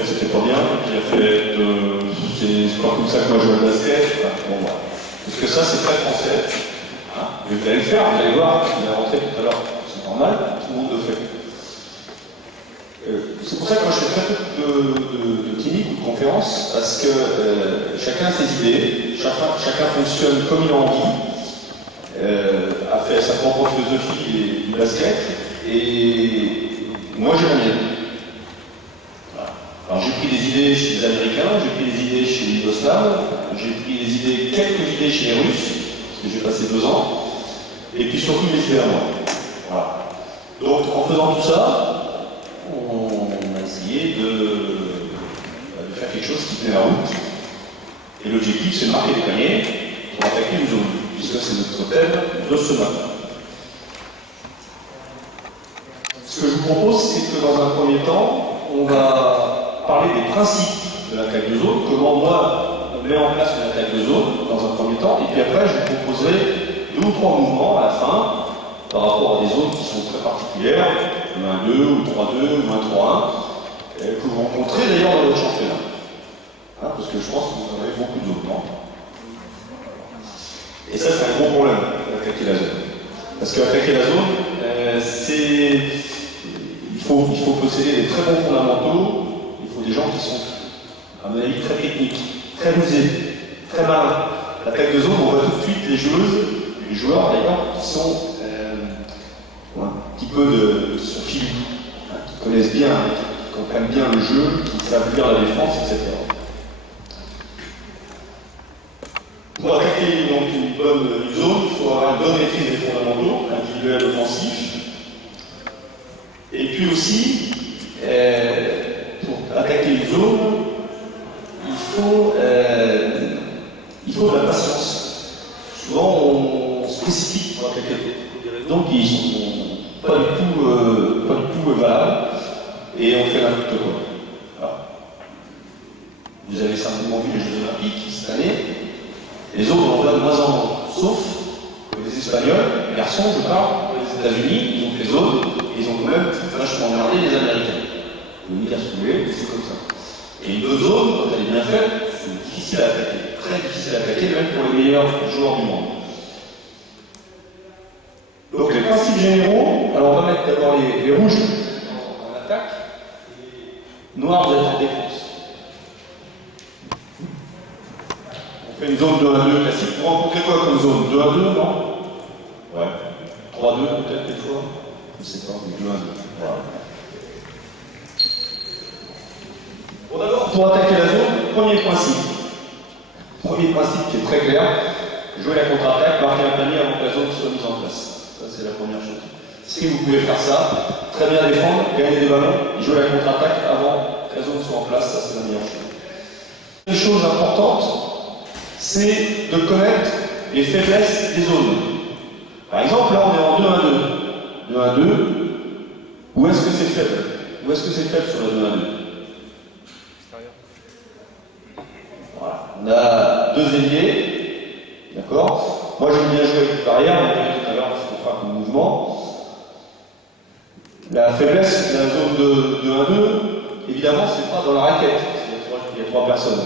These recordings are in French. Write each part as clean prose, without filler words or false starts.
fait c'était pas bien, puis en fait c'est pas comme ça que moi je joue au basket. Enfin, bon, voilà. Parce que ça c'est très français. Hein, vous allez le faire, vous allez voir, il a rentré tout à l'heure, c'est normal, tout le monde le fait. C'est pour ça que moi je fais très peu de cliniques ou de conférences, parce que chacun a ses idées, chacun fonctionne comme il a envie, a fait sa propre philosophie du basket, et moi j'ai la mienne. Voilà. Alors j'ai pris des idées chez les Américains, j'ai pris des idées chez les Yougoslaves, j'ai pris quelques idées chez les Russes, parce que j'ai passé 2 ans, et puis surtout mes idées à moi. Voilà. Donc en faisant tout ça, on a essayé de faire quelque chose qui tenait la route. Et l'objectif, c'est de marquer des paniers pour attaquer une zone, puisque c'est notre thème de ce matin. Ce que je vous propose, c'est que dans un premier temps, on va parler des principes de l'attaque de zone, comment moi, on met en place une attaque de zone dans un premier temps, et puis après, je vous proposerai 2 ou 3 mouvements à la fin, par rapport à des zones qui sont très particulières, 1-2 ou 3-2 ou 1-3-1, que vous rencontrez d'ailleurs dans votre championnat. Hein, parce que je pense que vous en avez beaucoup de zones, non? Et ça, c'est un gros problème, d'attaquer la zone. Parce qu'attaquer la zone, il faut posséder des très bons fondamentaux, il faut des gens qui sont, à mon avis, très techniques, très rusés, très malins. L'attaque de zone, on voit tout de suite les joueuses, les joueurs d'ailleurs, qui sont un petit peu qui sont filous, hein, qui connaissent bien, qui comprennent bien le jeu, qui savent lire la défense, etc. Pour attaquer donc une bonne zone, il faut avoir une bonne maîtrise des fondamentaux, individuels, offensifs. Et puis aussi, pour attaquer une zone, il faut de la patience. Souvent, on se précipite pour attaquer. Donc, ils sont pas du tout valables, et on fait n'importe quoi. Voilà. Vous avez certainement vu les Jeux Olympiques cette année. Les autres en voient de moins en moins, sauf les Espagnols, les garçons, je parle, les États-Unis, ils ont fait zone, et ils ont quand même vachement emmerdé les Américains. Vous pouvez dire ce que vous voulez, mais c'est comme ça. Et une zone, quand elle est bien faite, c'est difficile à attaquer, très difficile à attaquer, même pour les meilleurs joueurs du monde. Donc les principes généraux, alors on va mettre d'abord les rouges en attaque, et noirs vous êtes en défense. On fait une zone 2-1-2 classique. Vous rencontrez quoi comme zone? 2-1-2, non? Ouais. 3-2 peut-être des fois? Je ne sais pas, mais 2-1-2. Voilà. Bon, d'abord, pour attaquer la zone, premier principe. Premier principe qui est très clair, jouer la contre-attaque, marquer un panier avant que la zone soit mise en place. Ça, c'est la première chose. Si vous pouvez faire ça, très bien défendre, gagner des ballons, et jouer la contre-attaque avant que la zone soit en place, ça c'est la meilleure chose. Une chose importante, c'est de connaître les faiblesses des zones. Par exemple, là on est en 2-1-2. 2-1-2, où est-ce que c'est faible? Où est-ce que c'est faible sur la 2-1-2? Voilà. On a 2 ailiers, d'accord? Moi j'aime bien jouer avec l'arrière, on verra tout à l'heure ce qu'on fera comme mouvement. La faiblesse de la zone de 1-2, évidemment, c'est pas dans la raquette, il y a 3 personnes,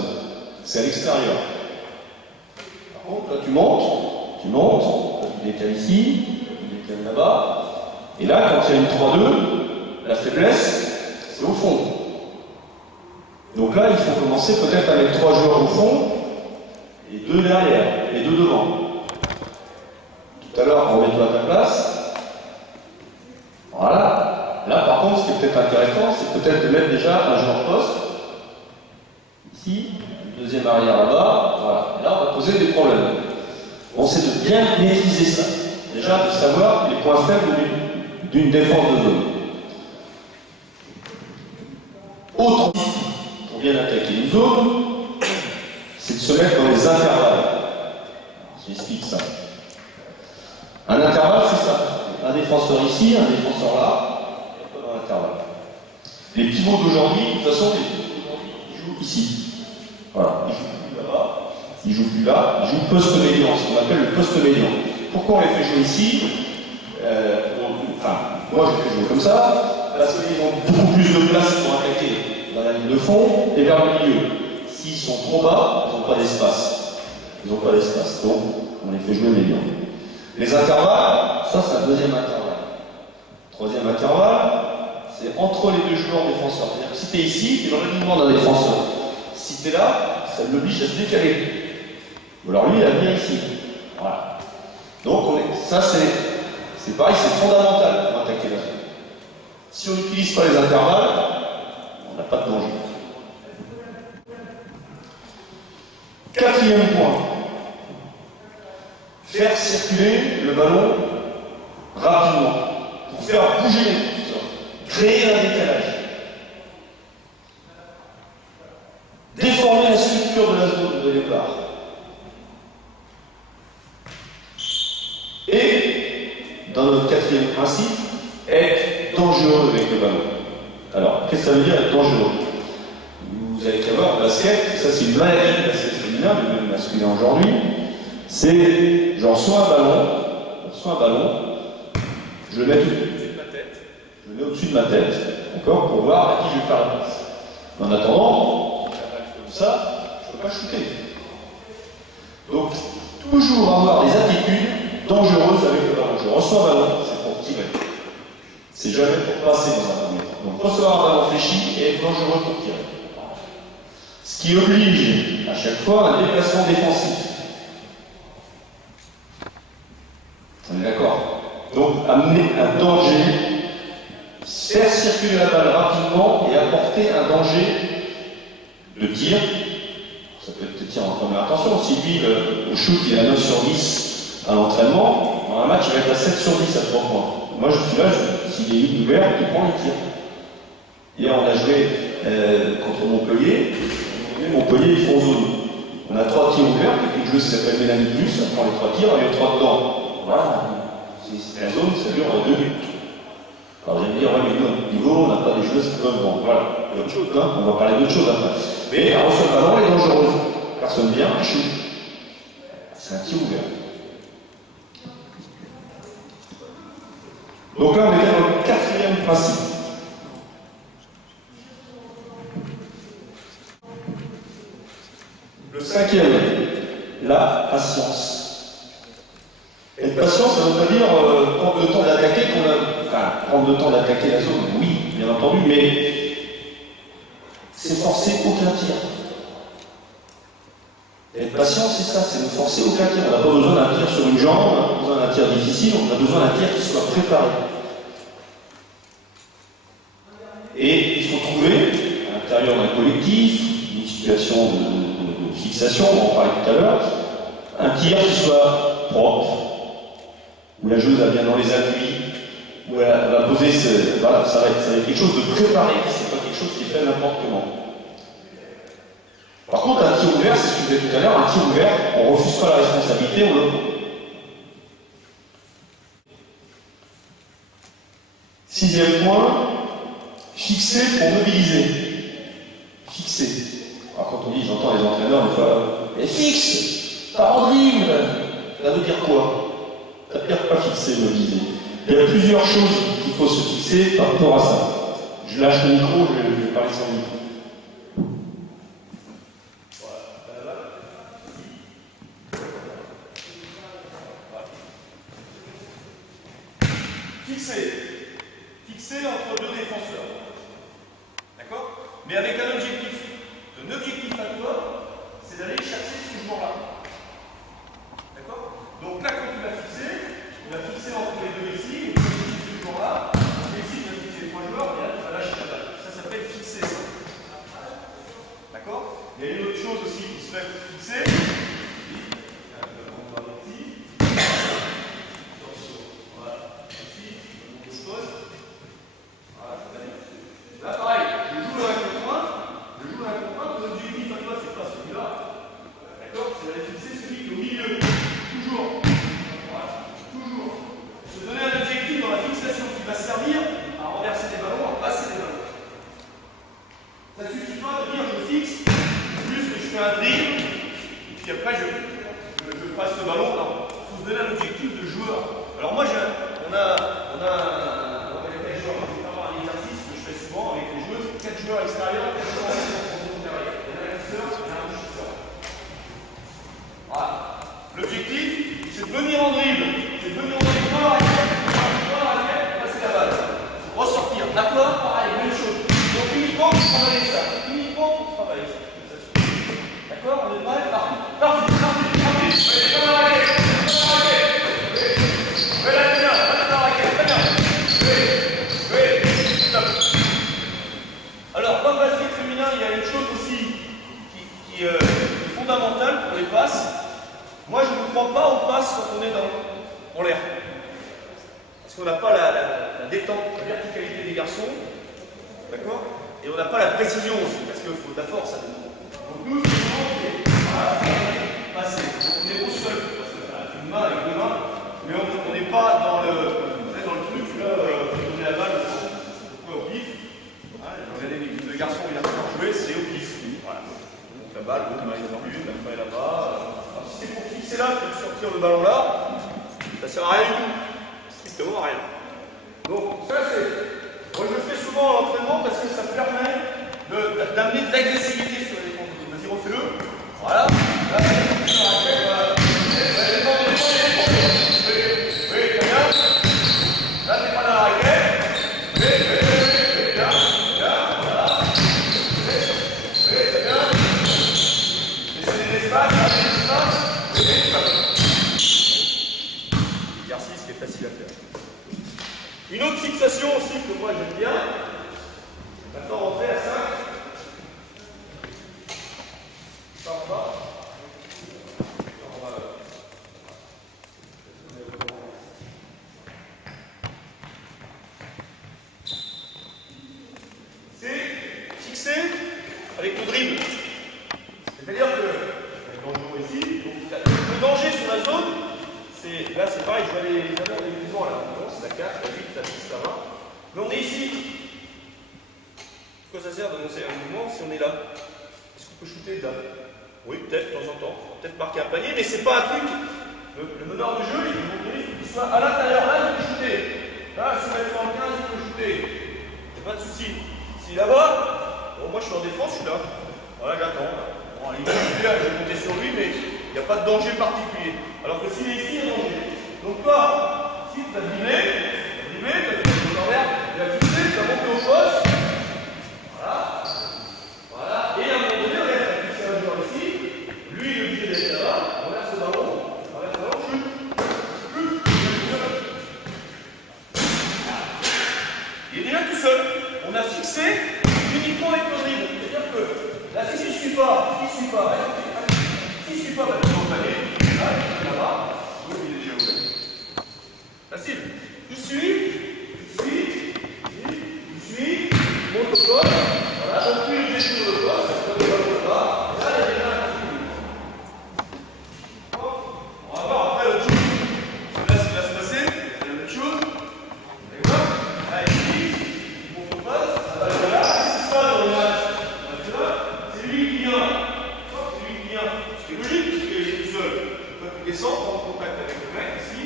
c'est à l'extérieur. Par contre, là tu montes, tu décales ici, tu décales là-bas, et là, quand il y a une 3-2, la faiblesse, c'est au fond. Donc là, il faut commencer peut-être avec 3 joueurs au fond, et 2 derrière, et 2 devant. Tout à l'heure, remets-toi à ta place. Voilà. Là, par contre, ce qui est peut-être intéressant, c'est peut-être de mettre déjà un joueur poste. Ici, le deuxième arrière là-bas. Voilà. Et là, on va poser des problèmes. Bon, c'est de bien maîtriser ça. Déjà, de savoir les points faibles d'une défense de zone. Autre type, pour bien attaquer une zone, c'est de se mettre dans les intervalles. J'explique ça. Un intervalle, c'est ça. Un défenseur ici, un défenseur là, et pas dans l'intervalle. Les pivots d'aujourd'hui, de toute façon, ils jouent ici. Voilà, ils jouent plus là-bas, ils jouent plus là, ils jouent poste médian, ce qu'on appelle le poste médian. Pourquoi on les fait jouer ici? Moi je les fais jouer comme ça, parce qu'ils ont beaucoup plus de place pour attaquer dans la ligne de fond et vers le milieu. S'ils sont trop bas, ils n'ont pas d'espace. Ils n'ont pas d'espace, donc on les fait jouer médian. Les intervalles, ça c'est un deuxième intervalle. Troisième intervalle, c'est entre les deux joueurs défenseurs. C'est-à-dire que si tu es ici, tu es dans l'alignement d'un défenseur. Si tu es là, ça l'oblige à se décaler. Ou alors lui, il va venir ici. Voilà. Donc ça c'est pareil, c'est fondamental pour attaquer la zone. Si on n'utilise pas les intervalles, on n'a pas de danger. Quatrième point. Faire circuler le ballon rapidement. Pour faire bouger les défenseurs. Créer un décalage. Déformer la structure de la zone de départ. Et, dans notre quatrième principe, être dangereux avec le ballon. Alors, qu'est-ce que ça veut dire être dangereux? Vous avez qu'à voir, le basket, ça c'est une maladie du basket féminin, mais même masculin aujourd'hui. C'est, j'en reçois un ballon, je le mets au-dessus de ma tête, d'accord, pour voir à qui je vais faire la passe. En attendant, comme ça, je ne peux pas shooter. Donc, toujours avoir des attitudes dangereuses avec le ballon. Je reçois un ballon, c'est pour tirer. C'est jamais pour passer dans un premier temps. Donc, recevoir un ballon fléchi et être dangereux pour tirer. Ce qui oblige à chaque fois un déplacement défensif. On est d'accord? Donc, amener un danger, faire circuler la balle rapidement et apporter un danger de tir. Ça peut être tir en première intention. Si lui, au shoot, il a 9 sur 10 à l'entraînement, dans un match, il va être à 7 sur 10 à 3 points. Moi, je suis là, s'il est ouvert, il prend les tirs. Hier, on a joué contre Montpellier. Montpellier, ils font zone. On a 3 tirs ouverts, et puis le jeu s'appelle Mélanie Plus, ça prend les 3 tirs, il y a 3 dedans. Voilà. La zone, ça dure 2 minutes. Alors vous allez me dire, ouais, mais nous, à notre niveau, on n'a pas des joueuses qui peuvent. Bon, voilà, il y a autre chose, hein, on va parler d'autre chose après. Mais elle reçoit le ballon, elle est dangereuse. Personne vient, elle shoot. C'est un tir ouvert. Donc là, on est dans le quatrième principe. Le cinquième, la patience. Être patient, ça ne veut pas dire prendre le temps d'attaquer prendre le temps d'attaquer la zone, oui, bien entendu, mais c'est forcer aucun tir. Être patient, c'est ça, c'est ne forcer aucun tir. On n'a pas besoin d'un tir sur une jambe, on n'a pas besoin d'un tir difficile, on a besoin d'un tir qui soit préparé. Et il faut trouver, à l'intérieur d'un collectif, une situation de fixation, on en parlait tout à l'heure, un tir qui soit propre, où la joueuse va bien dans les appuis, où elle va poser voilà, ça va être quelque chose de préparé, c'est pas quelque chose qui est fait n'importe comment. Par contre, un tir ouvert, c'est ce que je disais tout à l'heure, un tir ouvert, on ne refuse pas la responsabilité, on le prend. Sixième point, fixer pour mobiliser. Fixer. Alors quand on dit, j'entends les entraîneurs des fois, mais fixe, pas en dribble, ça veut dire quoi? Ça veut dire pas fixer, mobiliser. Il y a plusieurs choses qu'il faut se fixer par rapport à ça. Je lâche le micro, je vais parler sans micro. Fixer entre deux défenseurs. D'accord? Mais avec un objectif. Ton objectif à toi, c'est d'aller chercher ce joueur-là. D'accord? Donc là, quand tu vas fixer entre les deux ici, et tu vas fixer ce joueur-là, et ici, tu vas fixer les 3 joueurs, et là, tu vas lâcher la balle. Ça s'appelle fixer. D'accord? Il y a une autre chose aussi qui se fait fixer. Là, pareil, je joue à la contrainte, l'objectif à toi, c'est pas celui-là. D'accord? C'est d'aller fixer celui qui est au milieu. Toujours. Voilà. Toujours. Se donner un objectif dans la fixation qui va servir à renverser des ballons, à passer des ballons. Ça ne suffit pas de dire je fixe, plus que je fais un dribble, et puis après je passe le ballon. Non. Il faut se donner un objectif de joueur. Alors moi, on a un exercice que je fais souvent avec les joueuses, 4 joueurs extérieurs, quel joueur intérieur. Il y en a un qui sort, il y en a un qui sort. Voilà. L'objectif, c'est de venir en dribble. C'est de venir en dribble dans la raquette, passer la balle. Ressortir. D'accord? Pareil, même chose. Donc uniquement pour travailler ça. Uniquement pour travailler ça. D'accord? On est prêt? Parti. Parti. Parti. Parti. Allez, comme la raquette. Comme la raquette. Oui, là, très bien. Là, dans la raquette. Très bien. Oui. Oui. Stop. Alors, dans le basket féminin, il y a une chose aussi qui est fondamentale pour les passes. Moi, je ne crois pas aux passes quand on est en l'air. Parce qu'on n'a pas la détente, la verticalité des garçons. D'accord? Et on n'a pas la précision aussi, parce qu'il faut de la force à nous. Donc nous, c'est vraiment passer. On est au sol, parce que une main avec deux mains, mais on n'est pas dans le truc, là, on est la balle au pif. Regardez les garçons viennent jouer, c'est au pif. Voilà. Donc la balle, la main est dans l'une, la main est là-bas. Si c'est pour fixer là, pour sortir le ballon là, ça sert à rien du tout. Strictement à rien. Donc ça c'est. Moi je le fais souvent à l'entraînement parce que ça me permet d'amener de l'agressivité sur les défenses. Vas-y, refais-le. Voilà. Là, c'est la raquette, voilà. Oui, très bien. Là, t'es pas dans la raquette. Oui, bien. Bien, voilà. Oui, très bien. Laissez des espaces, Exercice qui est facile à faire. Une autre fixation aussi que moi j'aime bien. Maintenant on fait à 5. Ça en bas. C'est fixer avec le dribble. C'est-à-dire que le danger ici, le danger sur la zone, là c'est pareil, je vois les mouvements là. C'est la 4, la 8, la 6, la 20. Mais on est ici. Pourquoi ça sert d'annoncer un mouvement si on est là? Est-ce qu'on peut shooter de là? Oui, peut-être, de temps en temps. Peut-être marquer un panier, mais c'est pas un truc. Le meneur de jeu, il faut qu'il soit à l'intérieur. Là, il peut shooter. Là, si on est en 15, il peut shooter. Il n'y a pas de souci. Si là-bas, bon, moi je suis en défense, je suis là. Voilà, j'attends. Bon, il va shooter, je vais monter sur lui, mais il n'y a pas de danger particulier. Alors que s'il est ici, il y a danger. Donc toi, si tu as dribblé, tu as l'envers, tu as fixé, tu as monté au poste. Voilà. Voilà. Et à un moment donné, regarde, tu as fixé un joueur ici. Lui, il est obligé d'être là-bas. On verse le ballon. Chute. Il est déjà tout seul. On a fixé uniquement avec le dribble. C'est-à-dire que là, si je ne suis pas, si je ne suis pas, bah, tu vas au panier. Là, là-bas. Oui, il est déjà ouvert. Facile. Il suit, monte au poste. Voilà, donc lui, il est sur le poste, il donne le ballon là-bas. Et là, il y a déjà un petit peu. On va voir après autre chose. Là, ce qui va se passer, c'est la même chose. Et voilà. Là, il monte au poste. Ça va là. Qu'est-ce qui se passe dans le match? C'est lui qui vient. C'est lui qui vient. Ce qui est logique, parce qu'il est tout seul. Quand tu descends, prends contact avec le mec ici.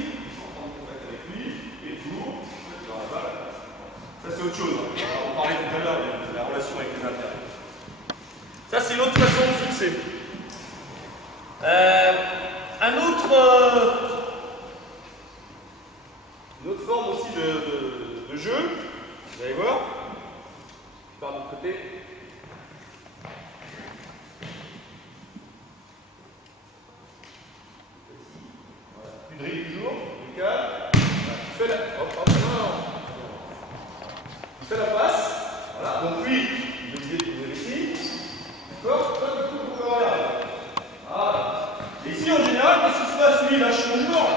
Ça c'est autre chose, on parlait tout à l'heure de la relation avec les intérêts. Ça c'est l'autre façon de fixer. Une autre forme aussi de jeu, vous allez voir, je pars de l'autre côté. Voilà. Tu drilles toujours, tu calmes, tu fais la... Tu fais la passe, voilà, donc lui, il est obligé de trouver ici, d'accord? Toi, du coup, pour le regarder. Voilà. Et ici, en général, qu'est-ce qui se passe? Lui, il lâche son joueur,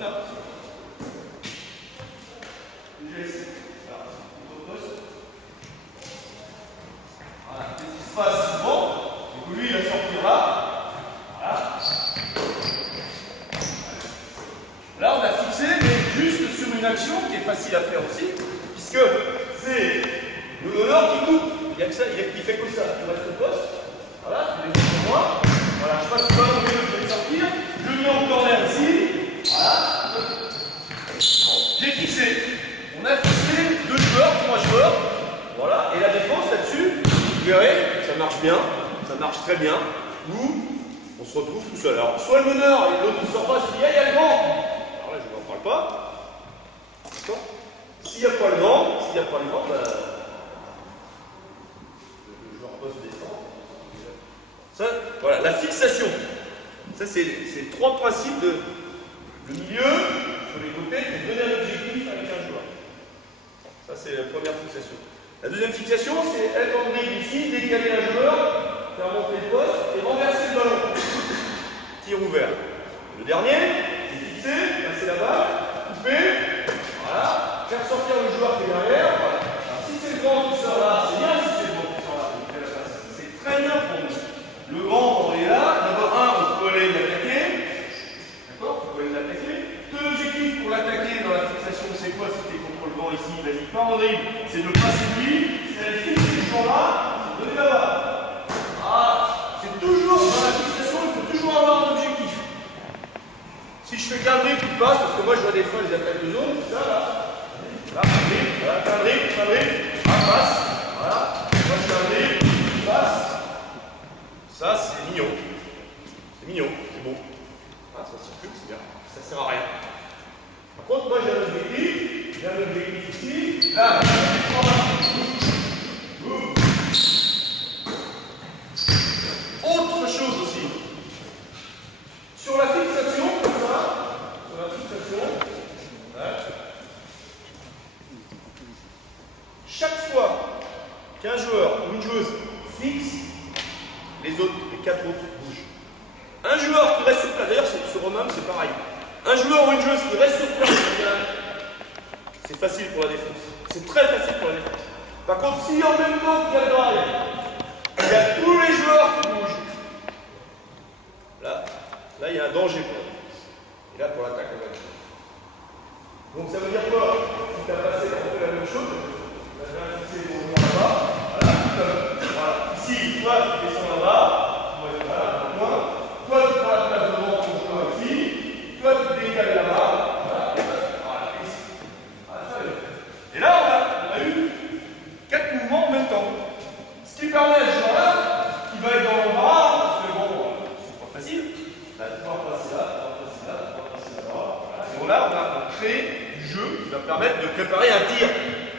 là. Déjà ici. Voilà, au poste. Voilà, qu'est-ce qui se passe souvent? C'est que lui, il va sortir là. Voilà. Là, on a fixé, mais juste sur une action qui est facile à faire aussi, puisque c'est le meneur qui coupe. Il n'y a que ça, il fait que ça. Il reste au poste. Voilà, je les pour moi. Voilà, je passe pas au milieu, je vais sortir. Je mets en corner ici. Voilà. J'ai fixé. On a fixé 2 joueurs, 3 joueurs. Voilà. Et la défense là-dessus, marche bien, ça marche très bien, ou on se retrouve tout seul. Alors, soit le meneur et l'autre ne sort pas, se dit, hey, il y a le vent. Alors là, je n'en parle pas. D'accord. S'il n'y a pas le vent, bah, le joueur peut se descendre. Ça, voilà, la fixation. Ça, c'est trois principes de milieu, sur les côtés, pour donner un objectif avec un joueur. Ça, c'est la première fixation. La deuxième fixation, c'est être en dribble ici, décaler un joueur, faire monter le poste et renverser le ballon. Tir ouvert. Le dernier, c'est fixer, passer la balle, couper, voilà, faire sortir le joueur qui est derrière. Voilà. Alors, si c'est le grand qui sort là, c'est bien si c'est le grand qui sort là. C'est très bien pour nous. Le grand, on est là. D'abord, on peut aller l'attaquer. D'accord? On peut aller l'attaquer. Deux objectifs pour l'attaquer dans la fixation, c'est quoi? Si tu es contre le vent ici, vas-y, pas en dribble, c'est de passer lui. Si elle fixe ce joueur-là, c'est de donner la balle. Ah, c'est toujours dans la fixation, il faut toujours avoir un objectif. Si je fais qu'un dribble qui passe, parce que moi je vois des fois les attaques de zone, c'est ça là. Là, un dribble, voilà, un dribble, un passe, voilà. Moi je fais un dribble, qui passe. Ça c'est mignon. C'est mignon, c'est beau. Ah, ça circule, c'est bien. Ça sert à rien. Par contre, moi j'ai un objectif ici. Là, autre chose aussi. Sur la fixation, comme ça, ouais. Chaque fois qu'un joueur ou une joueuse fixe, les quatre autres bougent. Un joueur qui reste sur place, d'ailleurs sur Romain c'est pareil. Un joueur ou une joueuse qui reste sur place, c'est facile pour la défense. C'est très facile pour la défense. Par contre, si en même temps qu'il y a le drive, il y a tous les joueurs qui bougent, là il y a un danger pour la défense. Et là, pour l'attaque, on va dire. Donc ça veut dire quoi? Si tu as passé, on fait la même chose. Tu vas fixer ton joueur là-bas. Voilà. Ici, toi, tu descends là-bas. Toi, tu vas là, dans le coin. Toi, tu prends la place devant ton joueur ici. Toi, tu te décales là-bas. Voilà. Ici. Et là, on a eu 4 mouvements en même temps. Ce qui permet à ce joueur-là, qui va être dans l'embarras, parce que bon, c'est pas facile. Là, tu vas passer là, tu vas passer là, tu vas passer là-bas. Voilà. Et là, on a créé du jeu qui va permettre de préparer un tir.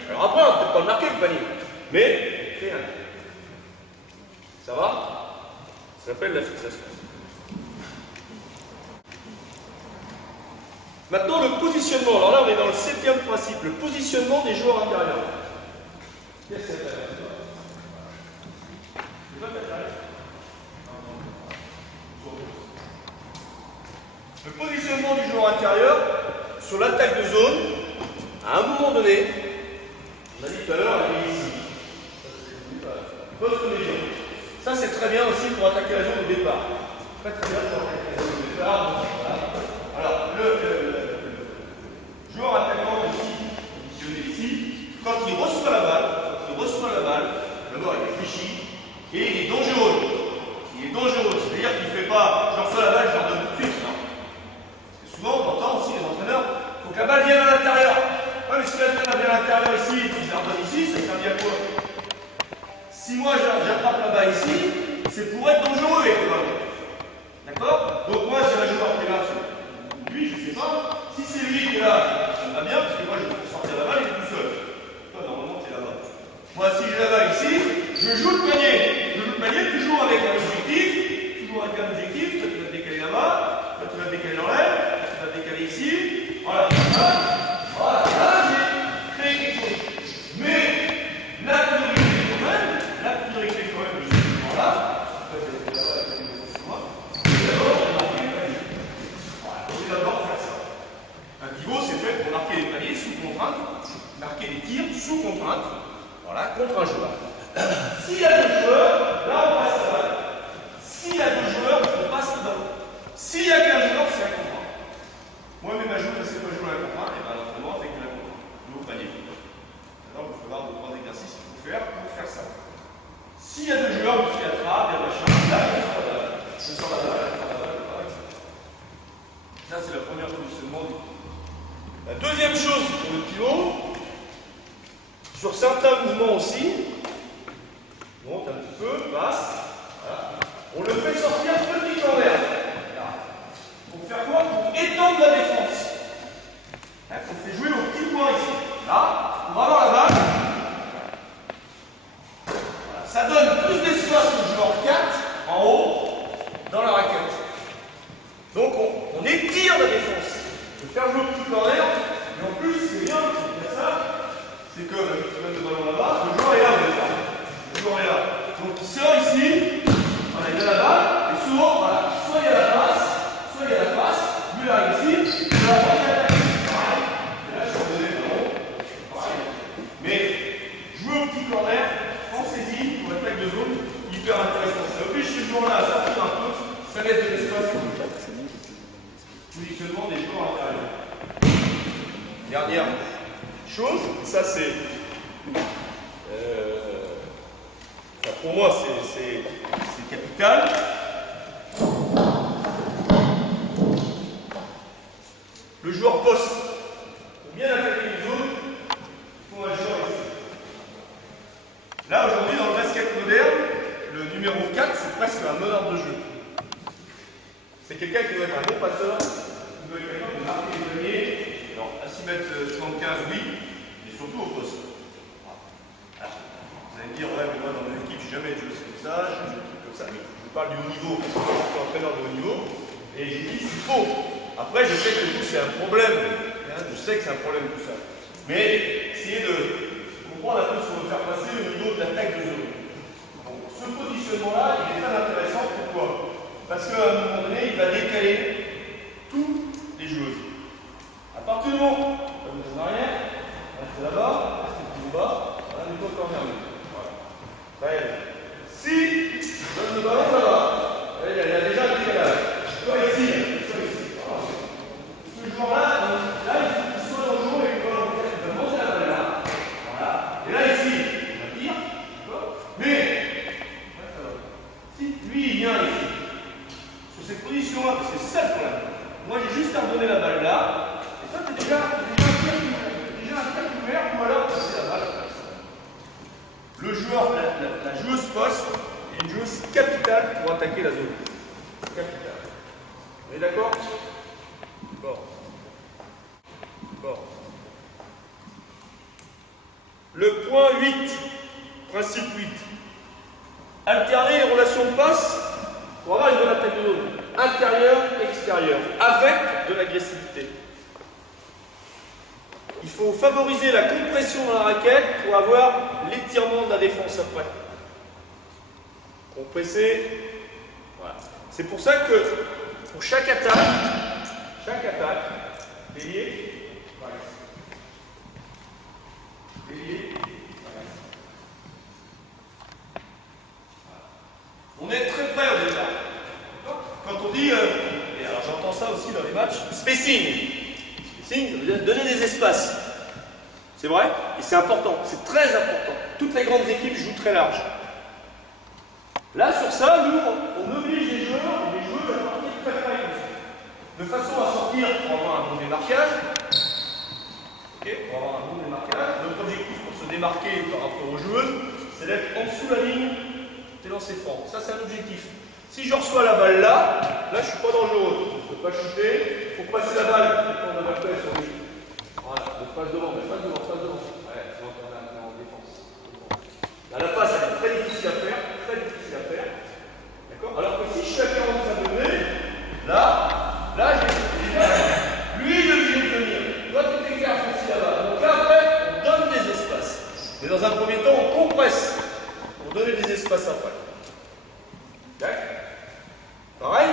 Alors après, on va peut-être pas le marquer le panier, mais créer un tir. Ça va? Ça s'appelle la fixation. Maintenant, le positionnement. Alors là, on est dans le 7e principe, le positionnement des joueurs intérieurs. Qu'est-ce que c'est? Le positionnement du joueur intérieur sur l'attaque de zone, à un moment donné, on a dit tout à l'heure, elle est ici. Poste médian. Ça, c'est très bien aussi pour attaquer la zone au départ. Très bien pour attaquer la zone au départ. Voilà. Alors, le joueur attaquant ici, positionné ici, quand il reçoit la balle, d'abord il réfléchit et il est dangereux. C'est-à-dire qu'il ne fait pas, je reçois la balle, je la redonne tout de suite. Non. Parce que souvent, on entend aussi les entraîneurs, il faut que la balle vienne à l'intérieur. Ouais, mais si la balle vient à l'intérieur ici, et puis je la redonne ici, ça sert à quoi? Si moi j'attrape la balle ici, c'est pour être dangereux avec le ballon. D'accord? Donc moi, si un joueur qui est là, lui, je ne sais pas. Si c'est lui qui est là, ça va bien, parce que moi je peux sortir la balle, il est tout seul. Toi, normalement, tu es là-bas. Moi, si j'ai la balle ici, je joue le panier. Toujours avec un objectif. Toi, tu vas te décaler là-bas, toi, tu vas te décaler dans l'aile, tu vas te décaler ici. Voilà, voilà, là, j'ai créé quelque chose. Mais la priorité quand même de ce moment-là, c'est d'abord de marquer le panier. Voilà, c'est d'abord faire ça. Un pivot, c'est fait pour marquer les paniers sous contrainte, marquer les tirs sous contrainte, voilà, contre un joueur. S'il y a deux joueurs, là on passe la balle. S'il y a deux joueurs, on passe le ballon. S'il y a qu'un joueur, c'est un contre un. Moi, même ma joue, parce que moi je joue à la contre un, et bien l'entraînement fait que la contre un. Le haut panier. Maintenant, il faut avoir 2-3 exercices qu'il faut faire pour faire ça. S'il y a deux joueurs, je suis attrape, il y a machin, là je sors la balle, etc. Ça, c'est la première positionnement du pivot. La deuxième chose pour le pivot, sur certains mouvements aussi, monte un petit peu, passe. hyper intéressant. Ça oblige ce joueur-là à sortir un peu, ça laisse de l'espace. Positionnement des joueurs intérieurs. Dernière chose, ça c'est. Ça pour moi c'est capital. Le joueur poste. Pour bien attaquer une zone, il faut un joueur ici. Là aujourd'hui dans le basket moderne, le numéro 4 c'est presque un meneur de jeu. C'est quelqu'un qui doit être un bon passeur, qui doit être capable de marquer les deniers. Alors à 6,75 m, oui, mais surtout au poste. Alors, vous allez me dire, ouais, mais moi dans mon équipe, j'ai jamais joué comme ça, j'ai joué comme ça. Mais je parle du haut niveau, parce que je suis entraîneur de haut niveau, et je dis c'est faux. Après, je sais que c'est un problème, hein, je sais que c'est un problème tout ça. Mais essayez de comprendre un peu ce qu'on veut faire passer au niveau de l'attaque de zone. Donc, ce positionnement-là, il est très intéressant. Pourquoi? Parce qu'à un moment donné, il va décaler tous les joueuses. À partir du moment où vous êtes en arrière, restez là-bas, restez plus bas, voilà, du coup, corner. Voilà. Très bien. Si je donne le ballon là-bas, il y a déjà un décalage. Soit ici, soit ici. Voilà. Ce joueur-là, il soit dans le jour et il va monter la balle là. Voilà. Et là, ici, il va dire. Mais, si lui, il vient ici, sur cette position-là, parce que c'est ça le problème. Moi, j'ai juste à redonner la balle là. Et ça, c'est déjà un tir ouvert, ou alors passer la balle. Le joueur, la joueuse poste, est une joueuse capitale pour attaquer la zone. Capitale. Vous êtes d'accord? Bon. Bon. Le point 8, principe 8. Alterner les relations de passe pour avoir une bonne attaque de zone. Intérieur, extérieur, avec de l'agressivité. Il faut favoriser la compression dans la raquette pour avoir l'étirement de la défense après. Compresser. Voilà. C'est pour ça que pour chaque attaque, délié, délié, on est très près au départ. Quand on dit, et alors j'entends ça aussi dans les matchs, spacing. Spacing, ça veut dire donner des espaces. C'est vrai, et c'est important, c'est très important. Toutes les grandes équipes jouent très large. Là, sur ça, nous, on oblige les joueurs et les joueuses à partir très près. De façon à sortir pour avoir un bon démarquage. Ok, pour avoir un bon démarquage. Notre objectif pour se démarquer par rapport aux joueuses, c'est d'être en dessous de la ligne des lancers francs. Ça, c'est un objectif. Si je reçois la balle là, je ne suis pas dangereux. Je ne peux pas shooter. Il faut passer la balle. On a marqué sur lui. Voilà, donc passe devant, mais passe devant, passe devant. Ouais, c'est bon, on est en défense. Là, la passe, elle est très difficile à faire. Très difficile à faire. D'accord? Alors que si je suis à 45 degrés, là, lui, il est obligé de venir. Toi, tu t'écartes aussi là-bas. Donc là, après, on donne des espaces. Mais dans un premier temps, on compresse pour donner des espaces après. D'accord? Pareil?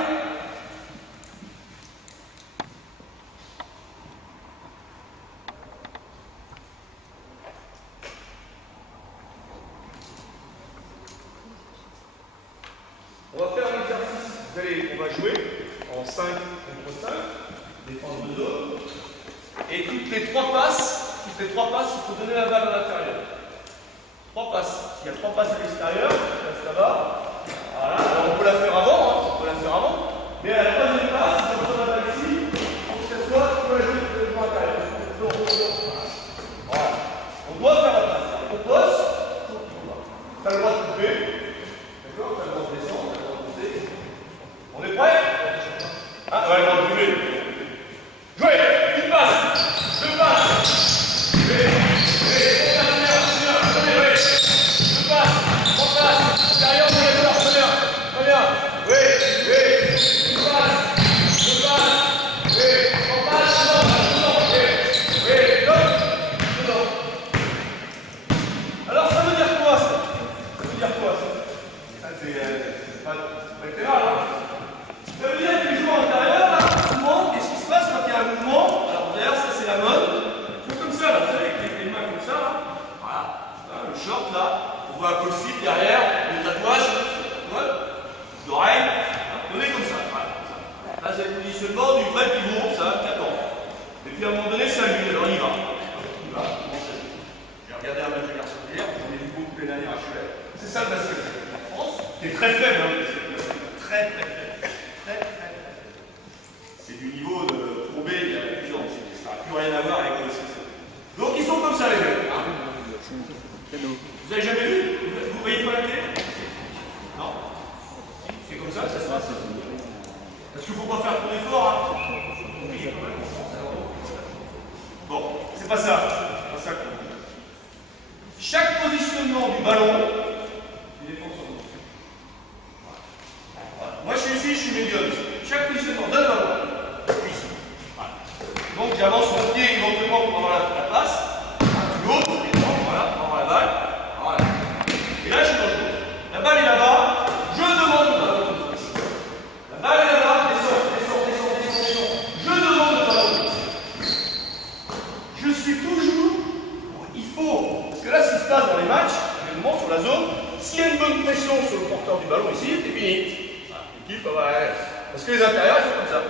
On va faire un exercice. On va jouer en 5 contre 5, défense de zone. Et toutes les 3 passes, il faut donner la balle à l'intérieur. 3 passes. S'il y a 3 passes à l'extérieur, passe là-bas. Voilà. Alors on peut la faire avant, mais à la troisième passe, si on reçoit la balle ici, il faut que ça soit pour la jouer de l'intérieur. Voilà. On doit faire la passe. On pose, tu as le droit de couper. D'accord? Tu as le droit de descendre, tu as le droit de monter. On est prêt? Ah ouais, on va bouger. Jouez! Une passe! Deux passes! Alors ça veut dire quoi ça? Ça veut dire quoi ça? Ça c'est pas latéral, hein? Ça veut dire que les joueurs antérieurs, là, souvent, qu'est-ce qui se passe quand il y a un mouvement? Alors d'ailleurs, ça c'est la mode. Ils font comme ça, là, vous savez, avec les mains comme ça, là. Voilà, le short là, on voit un peu le slip derrière, le tatouage. pas le pivot, ça, t'attends. Et puis à un moment donné, ça lui, alors il y va. Il va, comment ça dit. J'ai regardé un match de garçon hier, j'en ai vu beaucoup les derniers HUL. C'est ça le basket en France, qui est très faible, hein, très faible. Très faible. C'est du niveau de Pro B, il y a plusieurs, ça n'a plus rien à voir avec le CC. Donc ils sont comme ça les gars. Hein. Vous avez jamais vu? Vous voyez pas la télé? Non? C'est comme ça, ça se passe. Parce qu'il ne faut pas faire trop d'efforts. Hein. Bon, c'est pas ça. C'est pas ça qu'on dit. Chaque positionnement du ballon, il est sur nous. Voilà. Moi je suis ici, je suis médium. Chaque positionnement d'un ballon, je suis ici. Voilà. Donc j'avance mon pied éventuellement pour avoir la passe. L'autre, voilà, pour avoir la balle. Voilà. Et là je suis dans le jeu. La balle est là-bas, je demande le ballon. La balle est là-bas, descends. Je demande le ballon. Je suis toujours. Il faut. Parce que là, ce qui se passe dans les matchs, évidemment, sur la zone, s'il y a une bonne pression sur le porteur du ballon ici, c'est fini. L'équipe, ouais. Parce que les intérieurs, ils sont comme ça.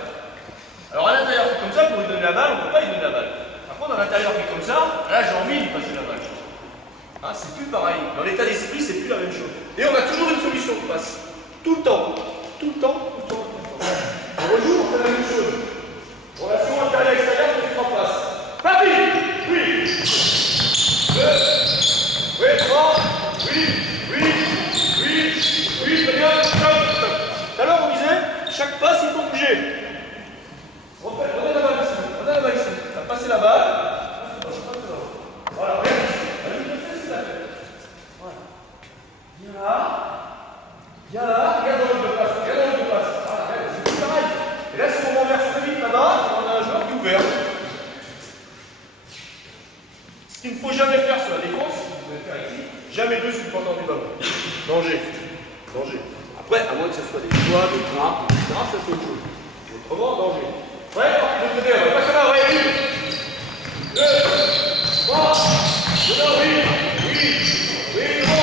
Alors à l'intérieur, qui est comme ça, pour lui donner la balle, on ne peut pas lui donner la balle. Par contre, à l'intérieur, qui est comme ça, là, j'ai envie de lui passer la balle. Hein, c'est plus pareil. Dans l'état d'esprit, c'est plus la même chose. Et on a toujours une solution de passe. Tout le temps. Tout le temps. On rejoue, on fait la même chose. Relation intérieure-extérieure, on fait 3 passes. Rapide. Oui. 2. Oui, 3. Oui, très bien. Stop. Tout à l'heure, on disait, chaque passe, il faut bouger. Prenez la balle ici. T'as passé la balle. Voilà, regarde ici. Viens là, regarde dans le passe. Voilà, c'est tout pareil. Et là, si on renverse très vite là-bas, on a un joueur qui est ouvert. Ce qu'il ne faut jamais faire sur la défense, vous allez faire ici, jamais deux sur le porteur du ballon. Danger. Après, à moins que ce soit des poids, des grappes, etc., ça c'est autre chose. Autrement, danger. Ouais, de côté, on va passer là, ouais, 1, 2, 3, oui, bon,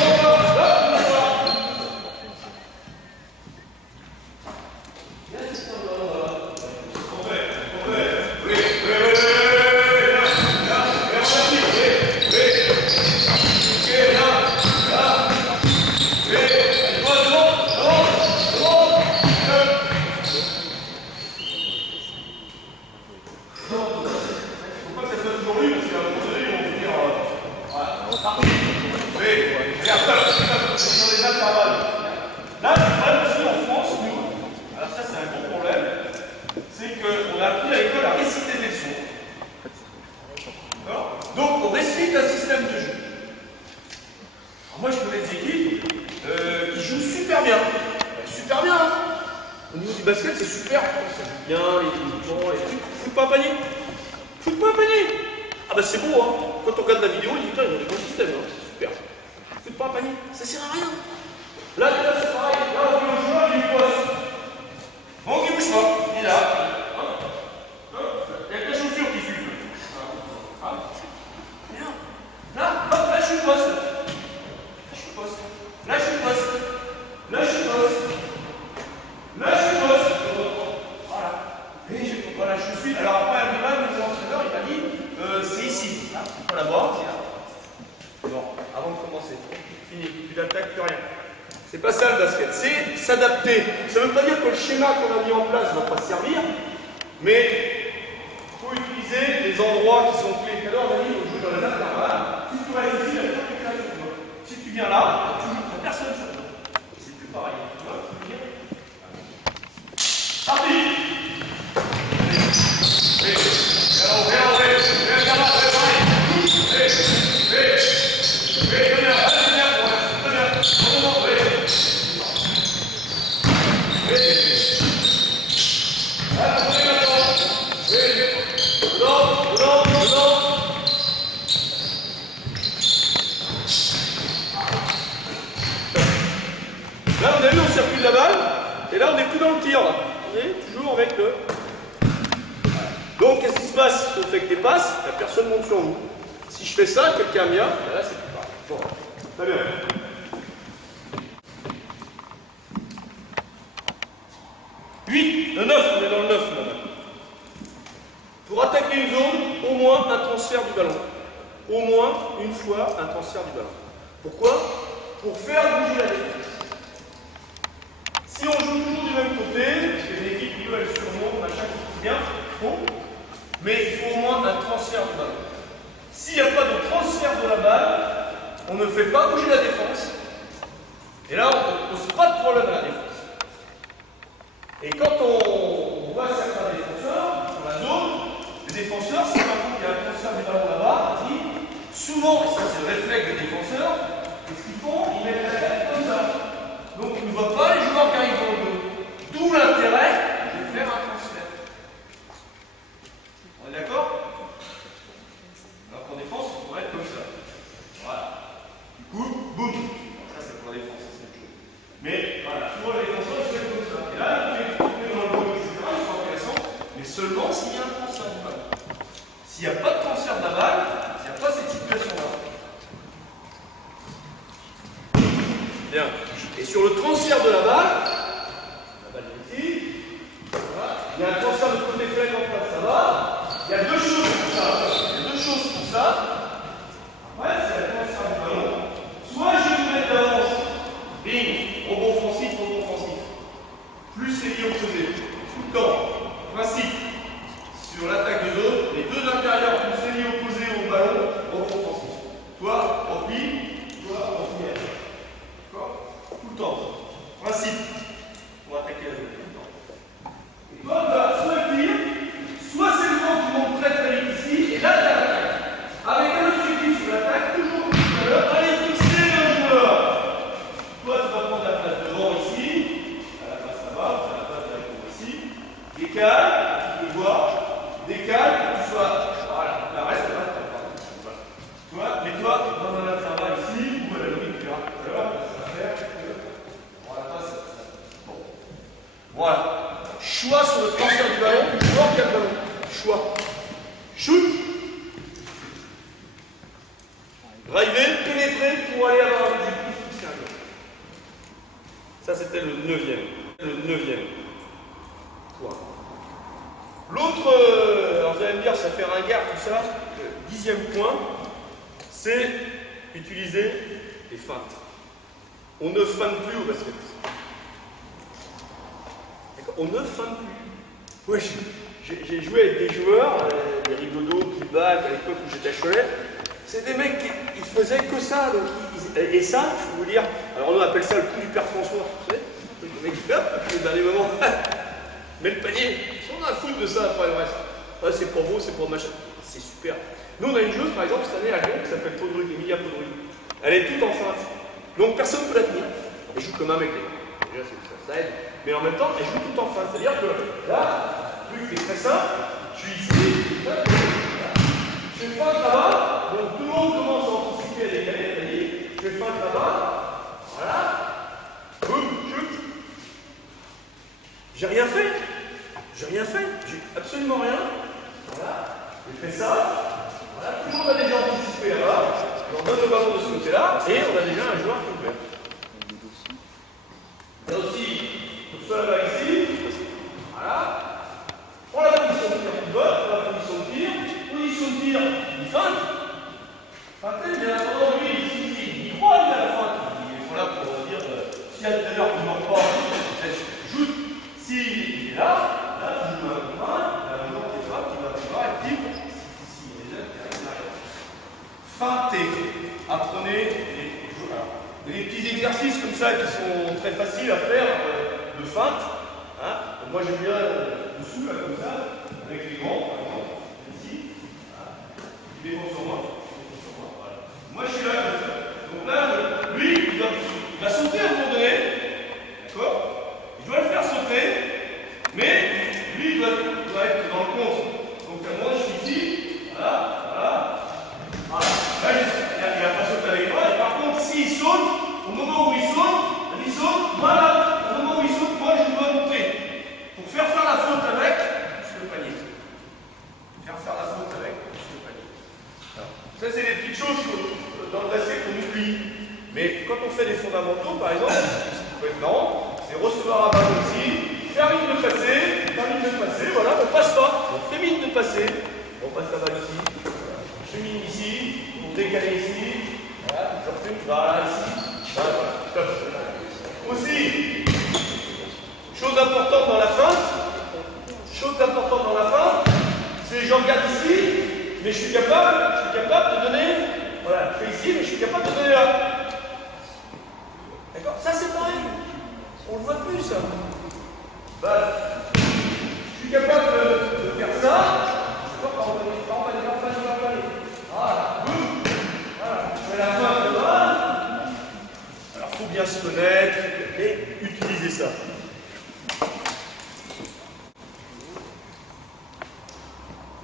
là, le problème aussi en France, nous, alors ça c'est un gros problème, c'est qu'on a appris à l'école à réciter des leçons. Donc on récite un système de jeu. Alors moi je connais des équipes qui jouent super bien. Super bien, hein. Au niveau du basket c'est super. Ça joue bien, les trucs. Fout pas un panier. Ah bah c'est beau, hein. Quand on regarde la vidéo, on dit putain, ils ont des bons systèmes, hein. C'est super. Fout pas un panier, ça sert à rien. Là, c'est pareil. Là, on voit le joueur, il poste. Bon, il bouge pas. Il est là. Il y a que les chaussures qui suivent. Là, hop, là, je suis poste. Là, je suis poste. Voilà. Et voilà, je suis. Alors après, l'entraîneur, il m'a dit, c'est ici. On peut la voir. Bon, avant de commencer. Fini. Plus d'attaque, plus rien. C'est pas ça le basket, c'est s'adapter. Ça ne veut pas dire que le schéma qu'on a mis en place ne va pas servir, mais il faut utiliser les endroits qui sont clés. Tout à l'heure, on a dit qu'on joue dans les intervalles. Si tu vas ici, il y a quelqu'un sur toi. Si tu viens là, tu joues, personne sur toi. C'est plus pareil. Tu vois, tu viens. Parti. Là, vous avez vu, on circule la balle, et là, on n'est plus dans le tir. Là. On est toujours avec le... Donc, qu'est-ce qui se passe? Si on fait que des passes, la personne monte sur vous. Si je fais ça, quelqu'un vient, là, c'est plus pareil. Bon, très bien. 8, le 9, on est dans le 9 là. Pour attaquer une zone, au moins un transfert du ballon. Au moins une fois un transfert du ballon. Pourquoi? Pour faire bouger la défense. Si on joue toujours du même côté, parce que les équipes, elles surmontent, machin, c'est bien, faux, mais il faut au moins un transfert du ballon. S'il n'y a pas de transfert de la balle, on ne fait pas bouger la défense. Et là, on ne pose pas de problème à la défense. Et quand on voit certains défenseurs sur la zone, les défenseurs, si par contre il y a un transfert du ballon là-bas, souvent, et ça c'est le réflexe des défenseurs, qu'est-ce qu'ils font? Ils mettent la tête comme ça. Donc on ne voit pas les joueurs qui arrivent dans le dos. D'où l'intérêt de faire un transfert. On est d'accord? Alors qu'en défense, on pourrait être comme ça. Voilà. Du coup, boum. Ça c'est pour la défense, c'est autre chose. Mais voilà, souvent les défenseurs ils se mettent comme ça. Et là, tous les dans le dos, etc., ils sont intéressants, mais seulement s'il y a un transfert du ballon. S'il n'y a pas de transfert de la balle, il n'y a pas cette situation-là. Bien. Et sur le transfert de la balle est ici, voilà. Il y a un transfert de côté flanc en face, ça va. Il y a deux choses pour ça. Il y a deux choses pour ça. Ouais, c'est le transfert du ballon. Soit je vais vous mettre d'avance, bing, rebond offensif, rebond offensif. Plus c'est lié opposé. Tout le temps. Principe. Sur l'attaque de zone, les deux intérieurs plus c'est lié opposé au ballon, rebond offensif. Toi, repli, toi, repli. D'accord? Tout le temps. Principe. Pour attaquer la zone. Tout le temps. Et toi, soit le tir, soit c'est le vent qui monte très très vite ici, et là, tu as l'attaque. Avec un objectif sur l'attaque, toujours comme tout à l'heure, allez fixer un joueur. Toi, tu vas prendre la place devant ici, à la place là-bas, à la place directement ici. Décale, tu peux voir, décale, pour que tu sois. Voilà, la reste, là, tu vois, mets-toi dans un intervalle ici, ou à la limite, tu verras tout à l'heure, ça va faire que. Voilà, passe. Bon. Voilà. Choix sur le transfert du ballon, joueur qui a le ballon. Choix. Shoot. Driver, pénétrer pour aller avoir un objectif fixé. Ça, c'était le 9e. Le 9e. Point. L'autre, alors vous allez me dire, ça fait ringard tout ça. Le 10e point, c'est utiliser les feintes. On ne feinte plus au basket. On ne feinte plus. Ouais, j'ai joué avec des joueurs, des rigodos, Pillback, à l'époque où j'étais à Cholet. C'est des mecs qui ils faisaient que ça. Donc et ça, je peux vous dire, alors on appelle ça le coup du père François. Vous savez, le mec qui fait hop, le dernier moment, met le panier. Ils sont à foutre de ça après le reste. Ah, c'est pour vous, c'est pour machin. C'est super. Nous, on a une joueuse, par exemple, cette année à Lyon, qui s'appelle Podruc, Emilia Podruc. Elle est toute enceinte. Donc personne ne peut la tenir. Elle joue comme un mec. Déjà, ça aide. Mais en même temps, elle joue tout enceinte. C'est-à-dire que là, le truc est très simple. Je suis ici, je fais feinte là-bas. Donc tout le monde commence à anticiper à décaler. Je fais feinte là-bas. Voilà. Boum, shoot. J'ai rien fait. J'ai rien fait. J'ai absolument rien. Voilà. J'ai fait ça. Voilà. Tout le monde a déjà anticipé là-bas. On donne le ballon de ce côté-là. Et on a déjà un joueur qui est ouvert. Là aussi, tout ça là-bas ici. Voilà. On a la position de tir qui vote, on a la position de tir. Position de tir, il feinte. Feinte, bien attendant, lui, il croit lui, à la feinte. Ils sont là pour dire s'il y a tout à l'heure qui ne manque pas, j'ajoute. S'il est là, je joue un coup de main, il y a un joueur qui est là, qui va pouvoir être libre. Ici, il y a des gens qui arrivent derrière. Feintez. Apprenez les petits exercices comme ça qui sont très faciles à faire de feinte. Hein. Moi j'aime bien dessous, là, comme ça, avec les grands, par exemple, ici. Il défend sur moi. Voilà. Moi je suis là comme ça. Donc là, lui, il va sauter à un moment donné. D'accord? Il doit le faire sauter, mais lui, il doit être dans le compte. Donc moi je suis ici. Voilà, voilà. Voilà. Là, il n'a pas sauté avec moi. Et par contre, s'il saute, au moment où il saute, voilà. Au moment où il saute, moi je dois monter. Pour faire la faute avec, je le panier. Faire la faute avec, je le panier. Ça, c'est des petites choses dans le basket qu'on oublie. Mais quand on fait des fondamentaux, par exemple, ce qui peut être marrant, c'est recevoir un ballon ici, faire vite le passer, termine de passer, voilà, on passe pas, on fait mine de passer, on passe la balle ici, je mine ici, on décale ici, voilà, je refais, voilà, ici, voilà, top. Aussi, chose importante dans la feinte, c'est je regarde ici, mais je suis capable de donner, voilà, je fais ici, mais je suis capable de donner là. D'accord? Ça c'est pareil, on le voit plus ça. Bah, je suis capable de faire ça. Voilà, boum. Voilà, je fais la fin de balle. Alors, il faut bien se connaître et utiliser ça.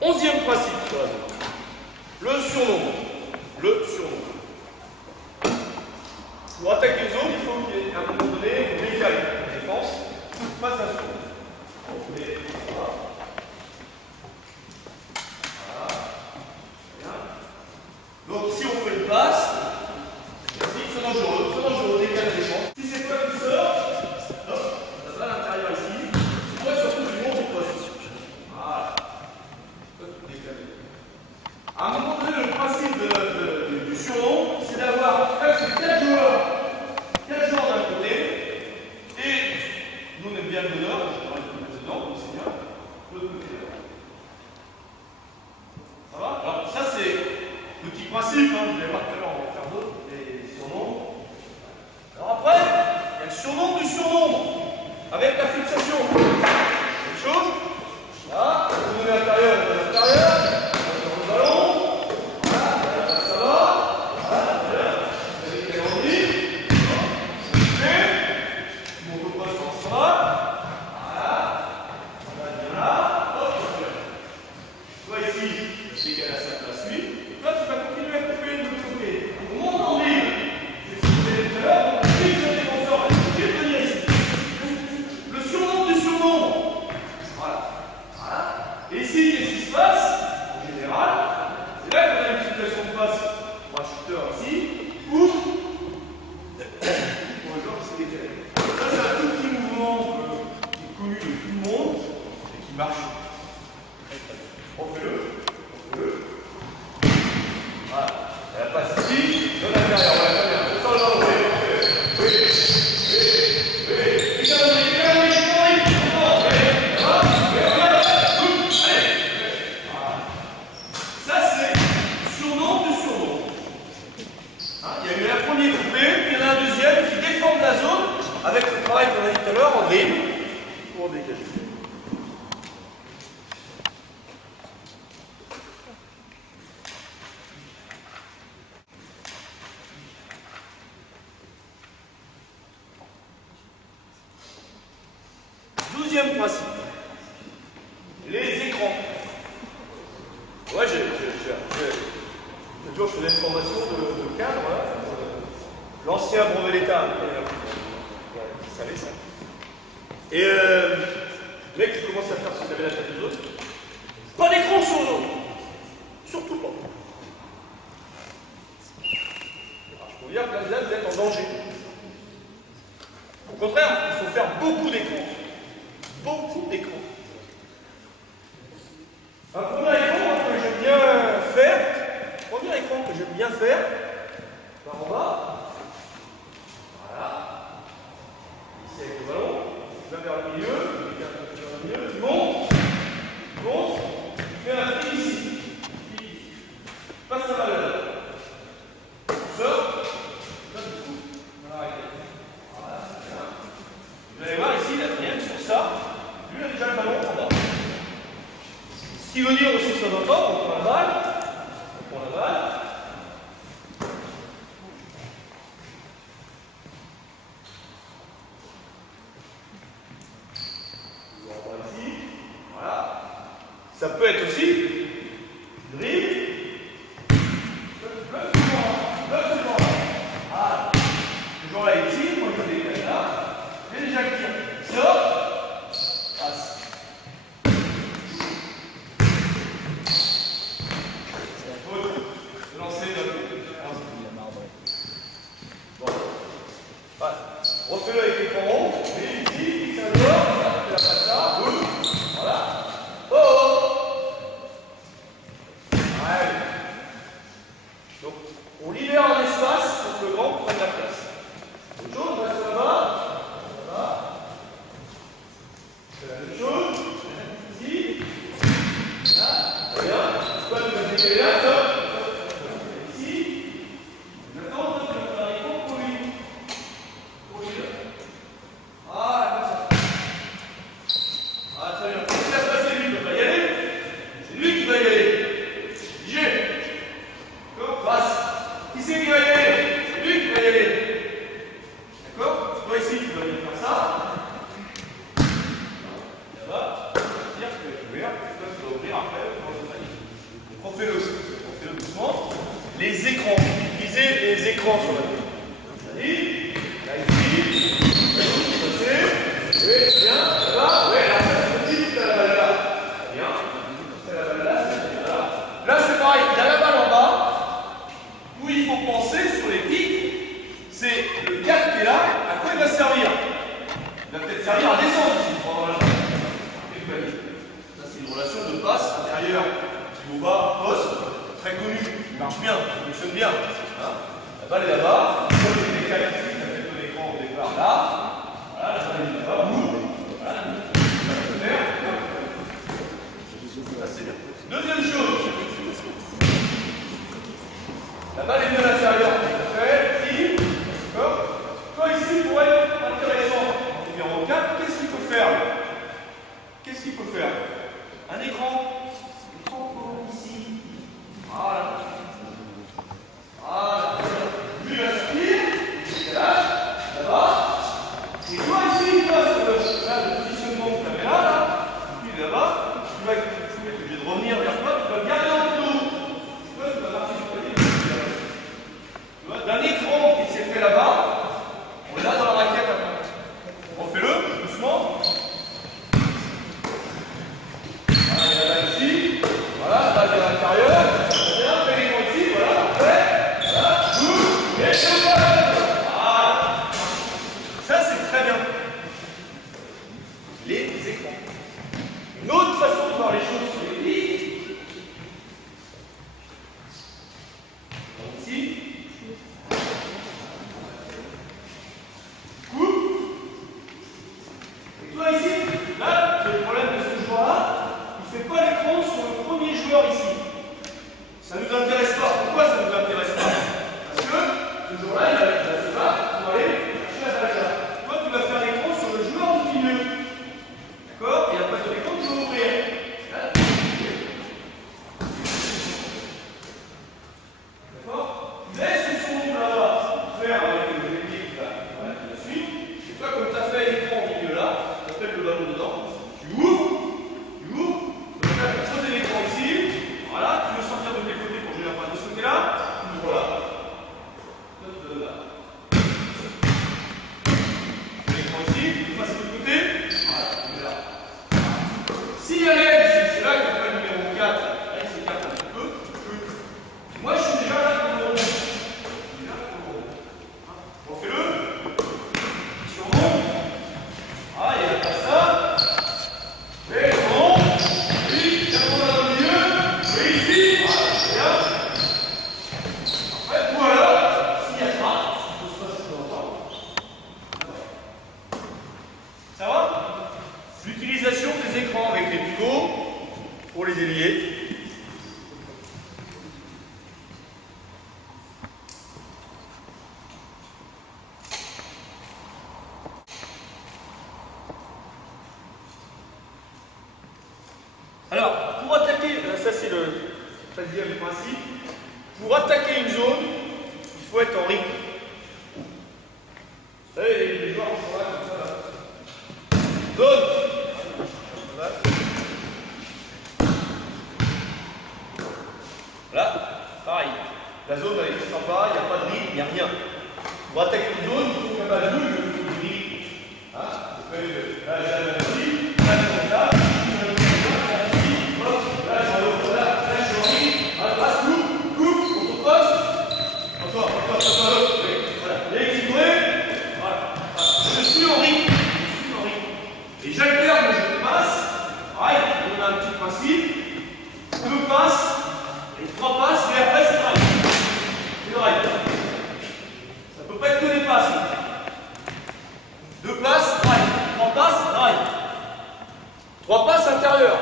Onzième principe sur la zone. Le surnombre. Pour attaquer une zone, il faut qu'à un moment donné, on décale la défense face à un surnombre. Donc si on fait une passe, c'est dangereux, on décale la défense. Si c'est toi qui sors, hop, ça va à l'intérieur ici, toi surtout du monde du poste. Voilà. Toi tu décales. À un moment donné, le principe du surnom, c'est d'avoir presque 4 joueurs d'un côté, et nous on aime bien le meneur, je vais le président, donc c'est bien, l'autre côté. Ça va? Alors ça c'est petit principe, hein, vous allez voir tout à l'heure, on va faire d'autres, des surnoms. Alors après, il y a le surnom du surnombre, avec la fixation. Même chose, là, vous donnez à l'intérieur, on donne à l'intérieur, on donne le ballon, voilà, ça va, voilà, vous avez les calendriers, c'est fait, mon coup de poste en sera, voilà, on va bien là, hop, toi ici, je décale à sa place, lui. Toi, tu vas continuer à couper de l'autre côté. On monte en ligne. C'est ce que vous avez tout à l'heure. On fixe le défenseur. Je vais venir ici. Le surnombre du surnombre. Voilà. Voilà. Et ici, qu'est-ce qui se passe? En général, c'est là qu'on a une situation de passe pour un shooter ici. Ou pour un joueur qui s'est décalé. Ça, c'est un tout petit mouvement qui est connu de tout le monde et qui marche. Refais-le. Voilà, elle passe ici, de l'intérieur, voilà, très bien. Sans le oui. Et ça, ça, c'est surnom du surnom. Hein, il y a eu un premier coupé, puis il y en a un deuxième qui déforme la zone avec le travail qu'on a dit tout à l'heure en dribble pour dégager. Douzième principe, les écrans. Ouais, toujours je faisais une formation de cadre, là, l'ancien brevet d'État, vous savez ça. Et le mec qui commence à faire ce qu'il avait la tête des autres, pas d'écran sur l'eau, surtout pas. Alors, je peux vous dire que là, vous êtes en danger. Au contraire, il faut faire beaucoup d'écrans. Beaucoup d'écrans. Un premier écran que j'aime bien faire, par en bas. Voilà. Ici avec le ballon, tu vas vers le milieu, tu montes, tu fais un fil ici. Passe la balle là. Tu sors, voilà, c'est bien. Vous allez voir ici, la trième sur ça. Lui, il a déjà le ballon en bas. Ce qui veut dire aussi que ça va pas, on prend la balle. Ici, voilà. Ça peut être aussi dribble. Toujours là ici, on peut décaler là. Et déjà le tir. Sort. Passe. Lancer notre. Bon. Refais-le avec l'écran rond. Et ici, fixe un joueur. La passe là. Boum. peut-être servir à descendre ici pendant la journée. Ça, c'est une relation de passe intérieure. Pivot bas, poste, très connu. Il marche bien, il fonctionne bien. Hein, la balle est là-bas. Si on le décale ici, ça fait ton écran au départ là. Voilà, la balle est là-bas. Voilà, ça c'est bien. Deuxième chose. La balle est bien à l'intérieur. Ici. D'accord. Toi ici, pour être intéressant, numéro 4, qu'est-ce qu'il faut faire? Qu'est-ce qu'il faut faire? Un écran. Ici. Voilà. Voilà. Lui, il va sortir. Il lâche. Là-bas. Et toi ici, il passe le positionnement que tu avais là. Puis là-bas, tu vas être obligé de revenir vers toi. Tu vas garder en dos. Tu vas marcher sur le pied. Tu vois, d'un écran qui s'est fait là-bas. On est là dans la raquette maintenant. Refais-le, doucement. Voilà, il y a la balle ici. Voilà, la balle est à l'intérieur. Bien, fais les points ici, voilà, parfait. Voilà, boum, et je balle. Voilà. Ça, c'est très bien. Les écrans. Une autre façon de voir les choses sur les pistes. Ici. Toi ici, là, le problème de ce joueur-là, il ne fait pas l'écran sur le premier joueur ici. Ça ne nous intéresse pas. Pourquoi ça ne nous intéresse pas? Parce que ce joueur-là, il va se battre pour aller chercher la balle là. Toi, tu vas faire l'écran sur le joueur du milieu. D'accord? Et après, ton écran, tu vas ouvrir. Là, d'accord? Tu laisses son nom là-bas faire avec le ailier qui la suit. Et toi, comme tu as fait l'écran au milieu là, le ballon dedans, tu ouvres, tu vas poser l'écran ici, voilà, tu veux sortir de quel côté pour jouer la passe de ce côté-là, tu ouvres là, l'écran ici, tu passes de l'autre côté, voilà, tu mets là. S'il y a l'aide ici, c'est là qu'il y a le numéro 4, là il s'écarte un petit peu, moi je suis déjà là pour le rond. Refais-le, surmonte. Ah, il n'y a pas ça. Et bon. Oui, il y a mon dans le milieu. Oui, ici. Voilà, bien. En fait, ou alors, s'il n'y a pas, il faut se passer dans le temps. Ça va? L'utilisation des écrans avec les pivots pour les ailiers. Alors, pour attaquer, ça c'est le 13e principe, pour attaquer une zone, il faut être en rythme. Vous savez, les joueurs sont là comme ça. Là. Zone. Voilà, pareil. La zone elle est sympa, il n'y a pas de rythme, il n'y a rien. Pour attaquer une zone, il faut qu'il y ait pas de bouge, il faut du rythme. Hein? Là, j'ai la petite, là, j'ai la petite. Je suis en rythme. Et j'alterne le jeu de passe. Pareil, on a un petit principe. 2 passes et 3 passes, mais après c'est drive. C'est drive. Ça ne peut pas être que des passes. 2 passes, drive. 3 passes, drive. 3 passes intérieures.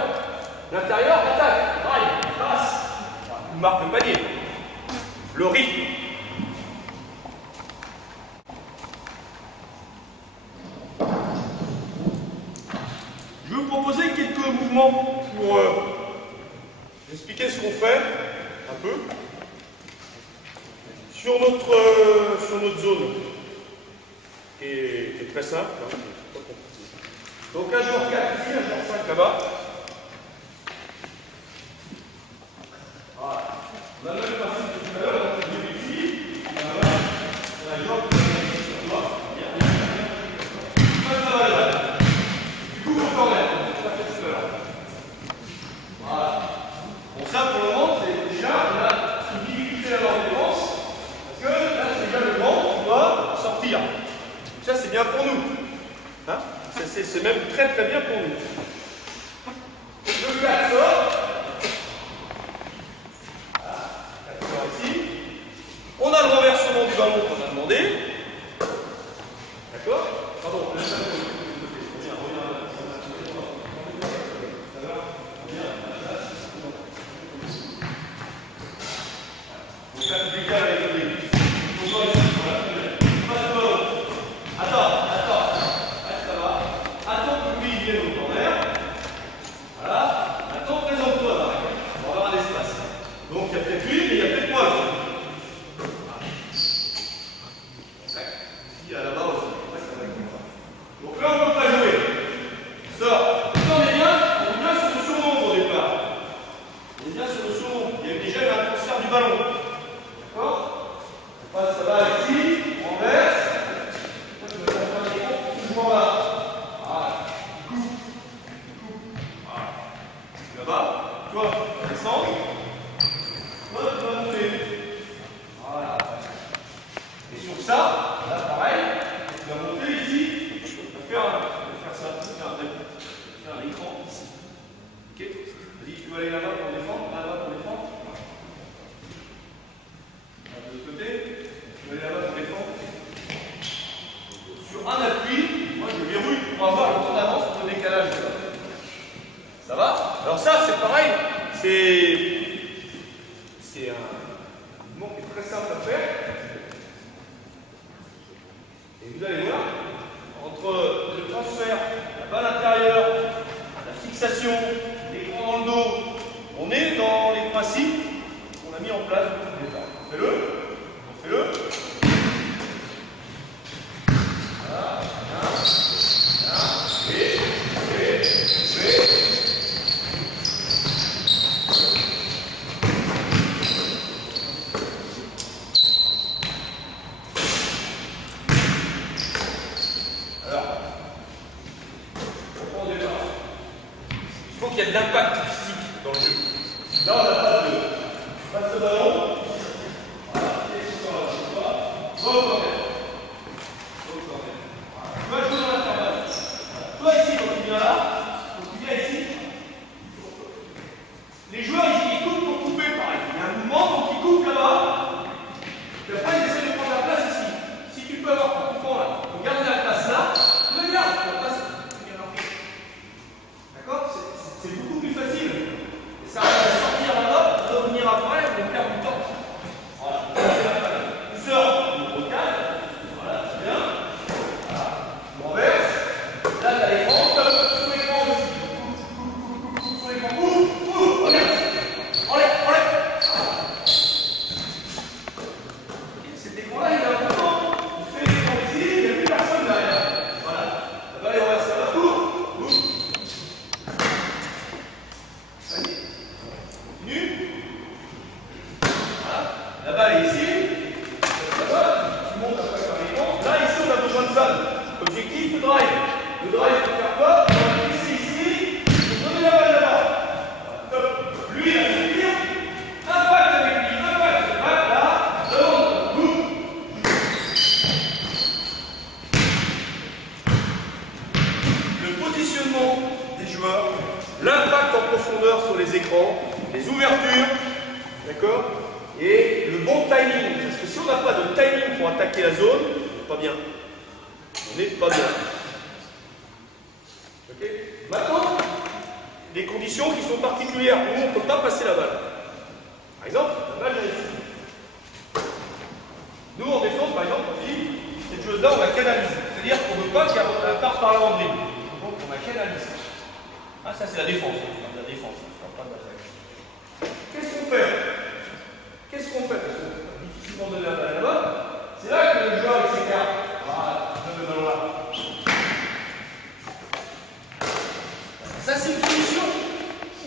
L'intérieur, attaque, drive, passe. Il marque le panier. Le rythme. Je vais vous proposer quelques mouvements pour expliquer ce qu'on fait un peu sur notre zone qui est très simple. Hein, c'est pas compliqué. Donc un joueur 4 ici, un joueur 5 là-bas. Voilà. On a le même principe que tout à l'heure, on a vu ici. On a un joueur qui est ici sur toi. Ça va là. Du coup, au corner. Voilà. Bon, ça pour le moment, c'est déjà, on a une difficulté à leur défense, parce que là, c'est déjà le vent qui doit sortir. Donc ça, c'est bien pour nous. Hein? C'est même très très bien pour nous. Le 4 sort. Voilà, 4 sort ici. On a le renversement du ballon qu'on a demandé. D'accord? Pardon, le ballon. C'est un mouvement qui est très simple à faire. Et vous allez voir, entre le transfert, la balle intérieure, la fixation, l'écran dans le dos, on est dans les principes qu'on a mis en place depuis le départ. On fait-le. Voilà, il y a de l'impact physique dans le jeu. Là, on n'a pas de passe le ballon. Voilà, et sur la corner. Tu vas jouer dans l'intervalle. Toi ici, quand tu viens là, quand tu viens ici, les joueurs ils coupent pour couper pareil. Il y a un mouvement, donc ils coupent là-bas. Puis après, ils essaient de prendre la place ici. Si tu peux avoir ton coupant là, pour garder la place là, tu le gardes. D'accord? C'est beaucoup plus facile. Et ça va sortir là-bas, revenir après, on perd du temps. Voilà. Tu sors du calme. Voilà, c'est bien. Voilà. Tu renverses. Là, tu as l'écran. Sous l'écran aussi. Sous l'écran. Enlève. Et cet écran-là, il est important. Tu fais l'écran ici, il n'y a plus personne derrière. Voilà. La balle est renversée à la cour. La balle est ici, tu montes après par l'écran. Là, ici, on a besoin de ça. Objectif, le drive. Le drive, il faut faire quoi? On va ici, il faut donner la balle là-bas. Lui, il va sortir. Impact avec lui, impact. Là, devant, boum. Le positionnement des joueurs, l'impact en profondeur sur les écrans, les ouvertures, d'accord? Et le bon timing, parce que si on n'a pas de timing pour attaquer la zone, on n'est pas bien. On n'est pas bien. Ok? Maintenant, des conditions qui sont particulières où on ne peut pas passer la balle. Par exemple, la balle est ici. Nous, en défense, par exemple, on dit, cette chose-là, on la canalise. C'est-à-dire qu'on ne veut pas qu'elle parte par là en dribble. Donc, on la canalise. Ah, ça, c'est la défense. La défense, pas de l'attaque. Qu'est-ce qu'on fait? Parce qu'on peut difficilement donner la balle là-bas. C'est là que le joueur s'écarte. Voilà, donne le ballon là. Ça, c'est une solution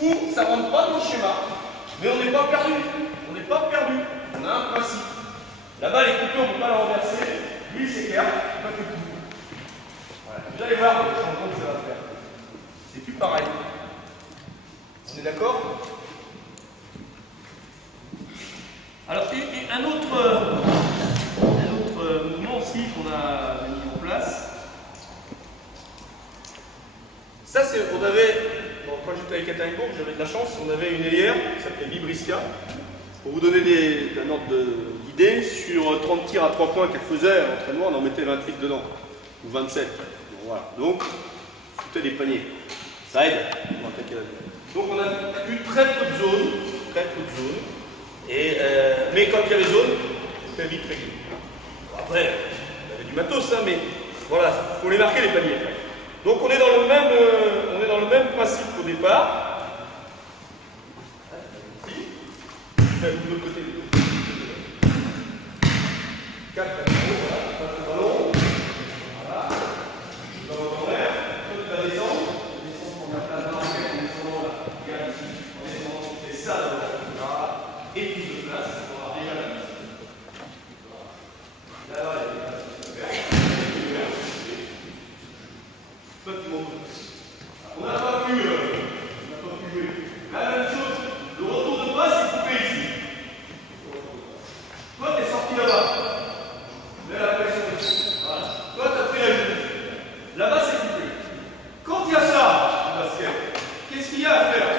où ça ne rentre pas dans le schéma, mais on n'est pas perdu. On n'est pas perdu. On a un principe. La balle est coupée, on ne peut pas la renverser. Lui, il s'écarte, il va que tout. Voilà. Vous allez voir le changement que ça va faire. C'est plus pareil. On est d'accord? Alors, et un autre mouvement aussi qu'on a mis en place, Ça, c'est, on avait, bon, quand j'étais avec Caterincourt, j'avais de la chance, on avait une ailière qui s'appelait Vibrisca. Pour vous donner un ordre d'idée, sur 30 tirs à 3 points qu'elle faisait à l'entraînement, on en mettait 28 dedans, ou 27. Bon, voilà. Donc, c'était des paniers. Ça aide pour attaquer la zone. Donc, on a eu très peu de zones, et, mais quand il y avait zone, c'était vite réglé. Bon, après, on avait du matos, hein, mais voilà, il faut les marquer les paniers. Donc, on est dans le même principe qu'au départ. De l'autre côté. 4 voilà, passe le ballon. Voilà. Dans le l'air, toi tu vas descendre. Descendre pour la place dans la tête, en descendant là. Regarde ici. En descendant, tu fais ça d'abord. Voilà. Et plus de place, on aura déjà la mise. Là-bas, il y a des places qui sont ouvertes. Toi tu montes. On n'a pas pu jouer. La même chose, le retour de passe est coupé ici. Toi, tu es sorti là-bas. Mets la pression ici. Voilà. Toi, tu as pris la joue. Là-bas, c'est coupé. Quand il y a ça, le basket, qu'est-ce qu'il y a à faire?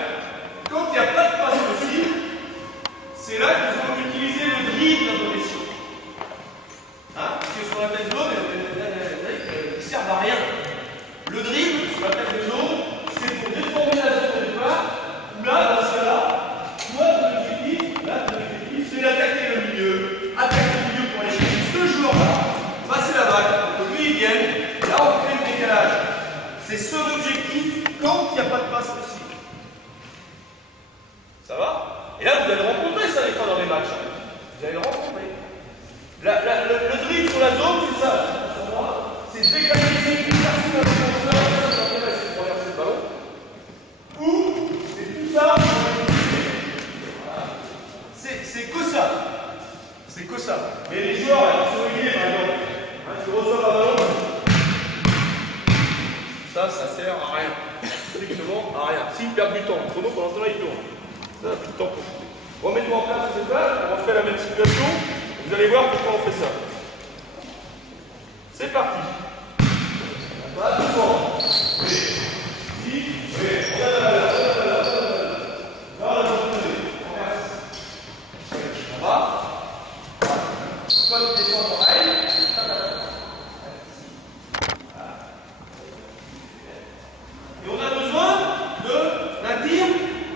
Quand il n'y a pas de passe possible, c'est là qu'ils vont utiliser le dribble d'imposition. Hein? Parce que sur la tête zone, ils ne servent à rien. Le dribble, sur la tête de zone, c'est pour déformer la zone de départ, où là, dans ce cas-là, toi, ton objectif, c'est d'attaquer le milieu pour aller chercher ce joueur-là, passer la balle, pour que lui il vienne, là on crée le décalage. C'est son objectif quand il n'y a pas de passe possible. Ça va? Et là vous allez rencontrer ça des fois dans les matchs. Vous allez le rencontrer. Le dribble sur la zone, c'est ça. C'est décaliser une personne à défenseur, on va essayer de traverser le ballon. Ou c'est tout ça. C'est que ça. C'est que ça. Mais les joueurs qui sont réguliers, par exemple, qui reçoivent un ballon, ça sert à rien. Strictement à rien. S'ils perdent du temps, le chrono pendant ce temps-là, il tourne. Ça a plus de temps pour couper. Remettons en place cette balle, on refait la même situation. Vous allez voir pourquoi on fait ça. C'est parti. Voilà, tout le monde. Regarde la balle. Toi, tu descends pareil. Et on a besoin d'un tir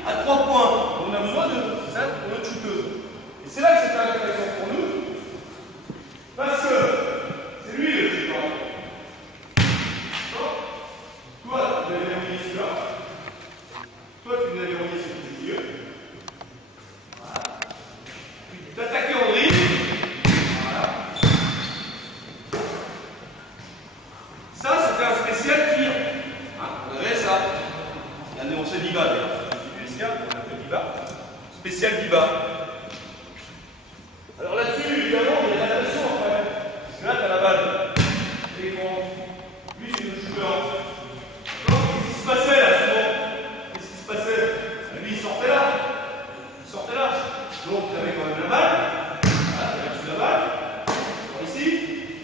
à 3 points. On a besoin de ça pour notre shooteuse. Et c'est là que c'est intéressant pour nous. Parce que c'est lui le shooter. Toi, tu l'avais verrouillé celui-là. Toi, tu l'avais verrouillé celui du milieu. Voilà. Tu t'attaques en dribble. Ça, c'était un spécial tir. Hein, on avait ça. L'année, on sait Diba d'ailleurs. On a fait Diba. Spécial Diba. Alors là-dessus, évidemment, il y a la natation après. Parce que là, tu as la balle. Et bon, lui, c'est le joueur. Qu'est-ce qui se passait là, souvent? Qu'est-ce qui se passait? Lui, il sortait là. Donc, tu avais quand même la balle. Voilà, tu avais reçu la balle. Ici.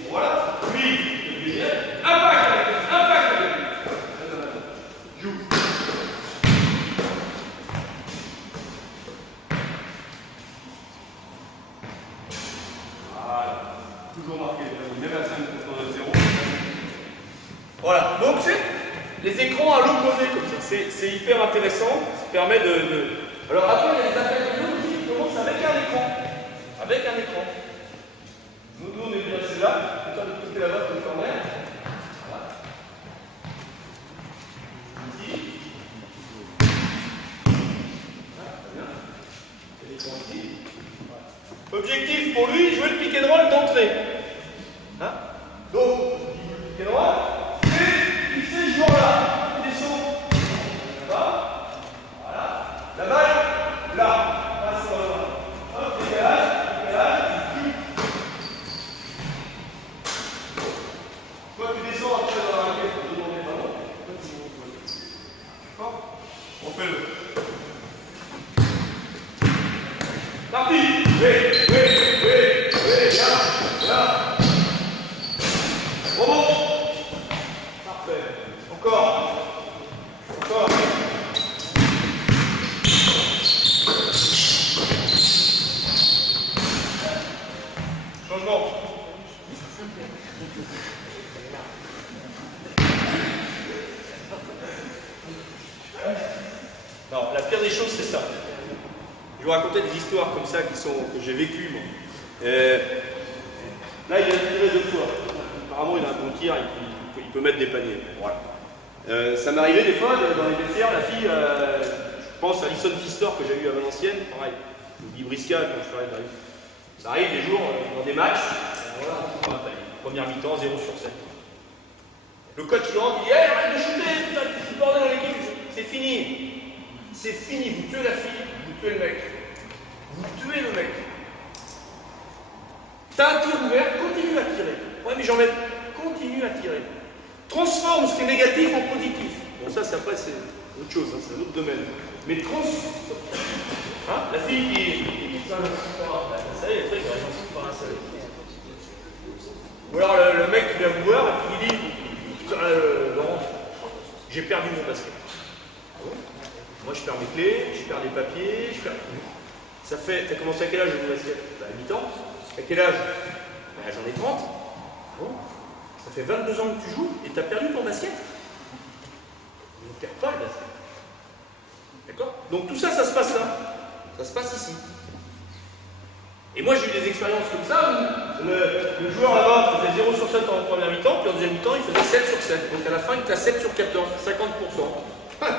Bon, voilà. Lui, il vient. Impact. Joue. Voilà. Toujours marqué. Même à 5 contre 0. Voilà. Donc c'est les écrans à l'opposé comme ça. C'est hyper intéressant. Ça permet de... Alors après, il y a des appels vidéo aussi qui commencent avec un écran. Nous, on est bien assis là. Plutôt de côté là-bas, de corner. Objectif pour lui, jouer le pick and roll d'entrée. Hein? Donc, le pick and roll, c'est fixer ce joueur-là. Il descend. Là-bas. Voilà. La balle, là. Passe sur le bras. Hop, décalage. Toi, tu descends après dans la raquette pour demander le ballon. Toi, tu montes. D'accord? On fait le. Parti! Oui, là. pire des choses, c'est ça. Je vais vous raconter des histoires comme ça que j'ai vécues, moi. Là, il a tiré 2 fois. Apparemment, il a un bon tir, il peut mettre des paniers. Voilà. Ça m'est arrivé des fois, dans les vestiaires, la fille, je pense à Alison Pfister que j'ai eu à Valenciennes, pareil, ou Guy Brisca quand je parlais d'arriver. Ça arrive des jours, dans des matchs, voilà, on prend un panier. Première mi-temps, 0 sur 7. Le coach il rentre, il dit hey, arrête de shooter, putain, tu bordel dans l'équipe. C'est fini. C'est fini, vous tuez la fille, vous tuez le mec. Vous tuez le mec. T'as un tir ouvert, continue à tirer. Ouais, mais j'en mets. Continue à tirer. Transforme ce qui est négatif en positif. Bon, ça, c'est après, c'est autre chose, hein, c'est un autre domaine. Mais transforme. Hein, la fille qui. Ça y est, le truc, il va rien. Ou alors le mec qui vient vous voir et qui dit putain, Laurent, j'ai perdu mon basket. Ah bon? Moi, je perds mes clés, je perds les papiers, je perds. Ça fait. T'as commencé à quel âge le basket? À 8 ans. À quel âge? Ben, j'en ai 30. Bon. Ça fait 22 ans que tu joues et tu as perdu ton basket. On ne perd pas le basket. D'accord? Donc tout ça, ça se passe là. Ça se passe ici. Et moi, j'ai eu des expériences comme ça où le joueur là-bas faisait 0 sur 7 en première mi-temps, puis en deuxième mi-temps, il faisait 7 sur 7. Donc à la fin, il était à 7 sur 14, 50%.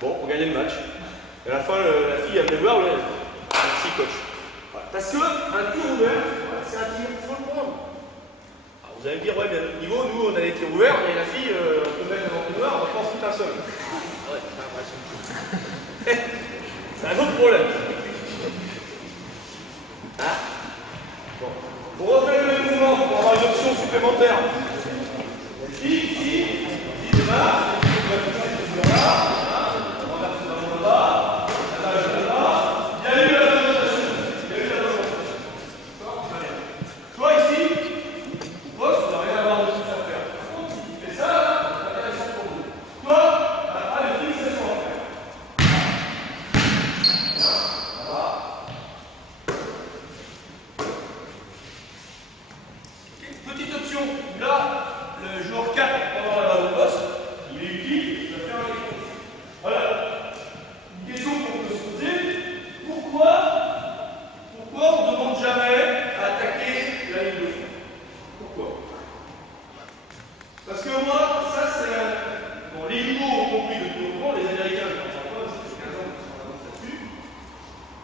Bon, on gagnait le match. Et à la fin, la fille, elle venait voir, merci coach. Voilà. Parce qu'un tir ouvert, c'est un tir, il faut le prendre. Alors, vous allez me dire, ouais, mais à notre niveau, nous, on a des tirs ouverts, mais la fille, on peut mettre un entonnoir, on va pas en foutre un seul. Ah ouais, c'est impressionnant. C'est un autre problème. Hein? Bon. Pour refaire le même mouvement, pour avoir une option supplémentaire. Ici, démarre, toi ici, poste, tu n'as rien à voir de ce à faire. Tu fais ça, c'est intéressant pour vous. Toi, tu n'as pas de fixation à faire. Voilà. Okay. Petite option, là, le joueur 4 pendant la balle au poste, il est utile, il va faire un écran. Voilà. Une question qu'on peut se poser, pourquoi on ne demande jamais à attaquer la ligne de fond? Pourquoi? Parce que moi, ça c'est un... Bon, les libéraux ont compris depuis longtemps, les Américains, je ne sais pas, ça fait 15 ans qu'ils sont avancés là-dessus.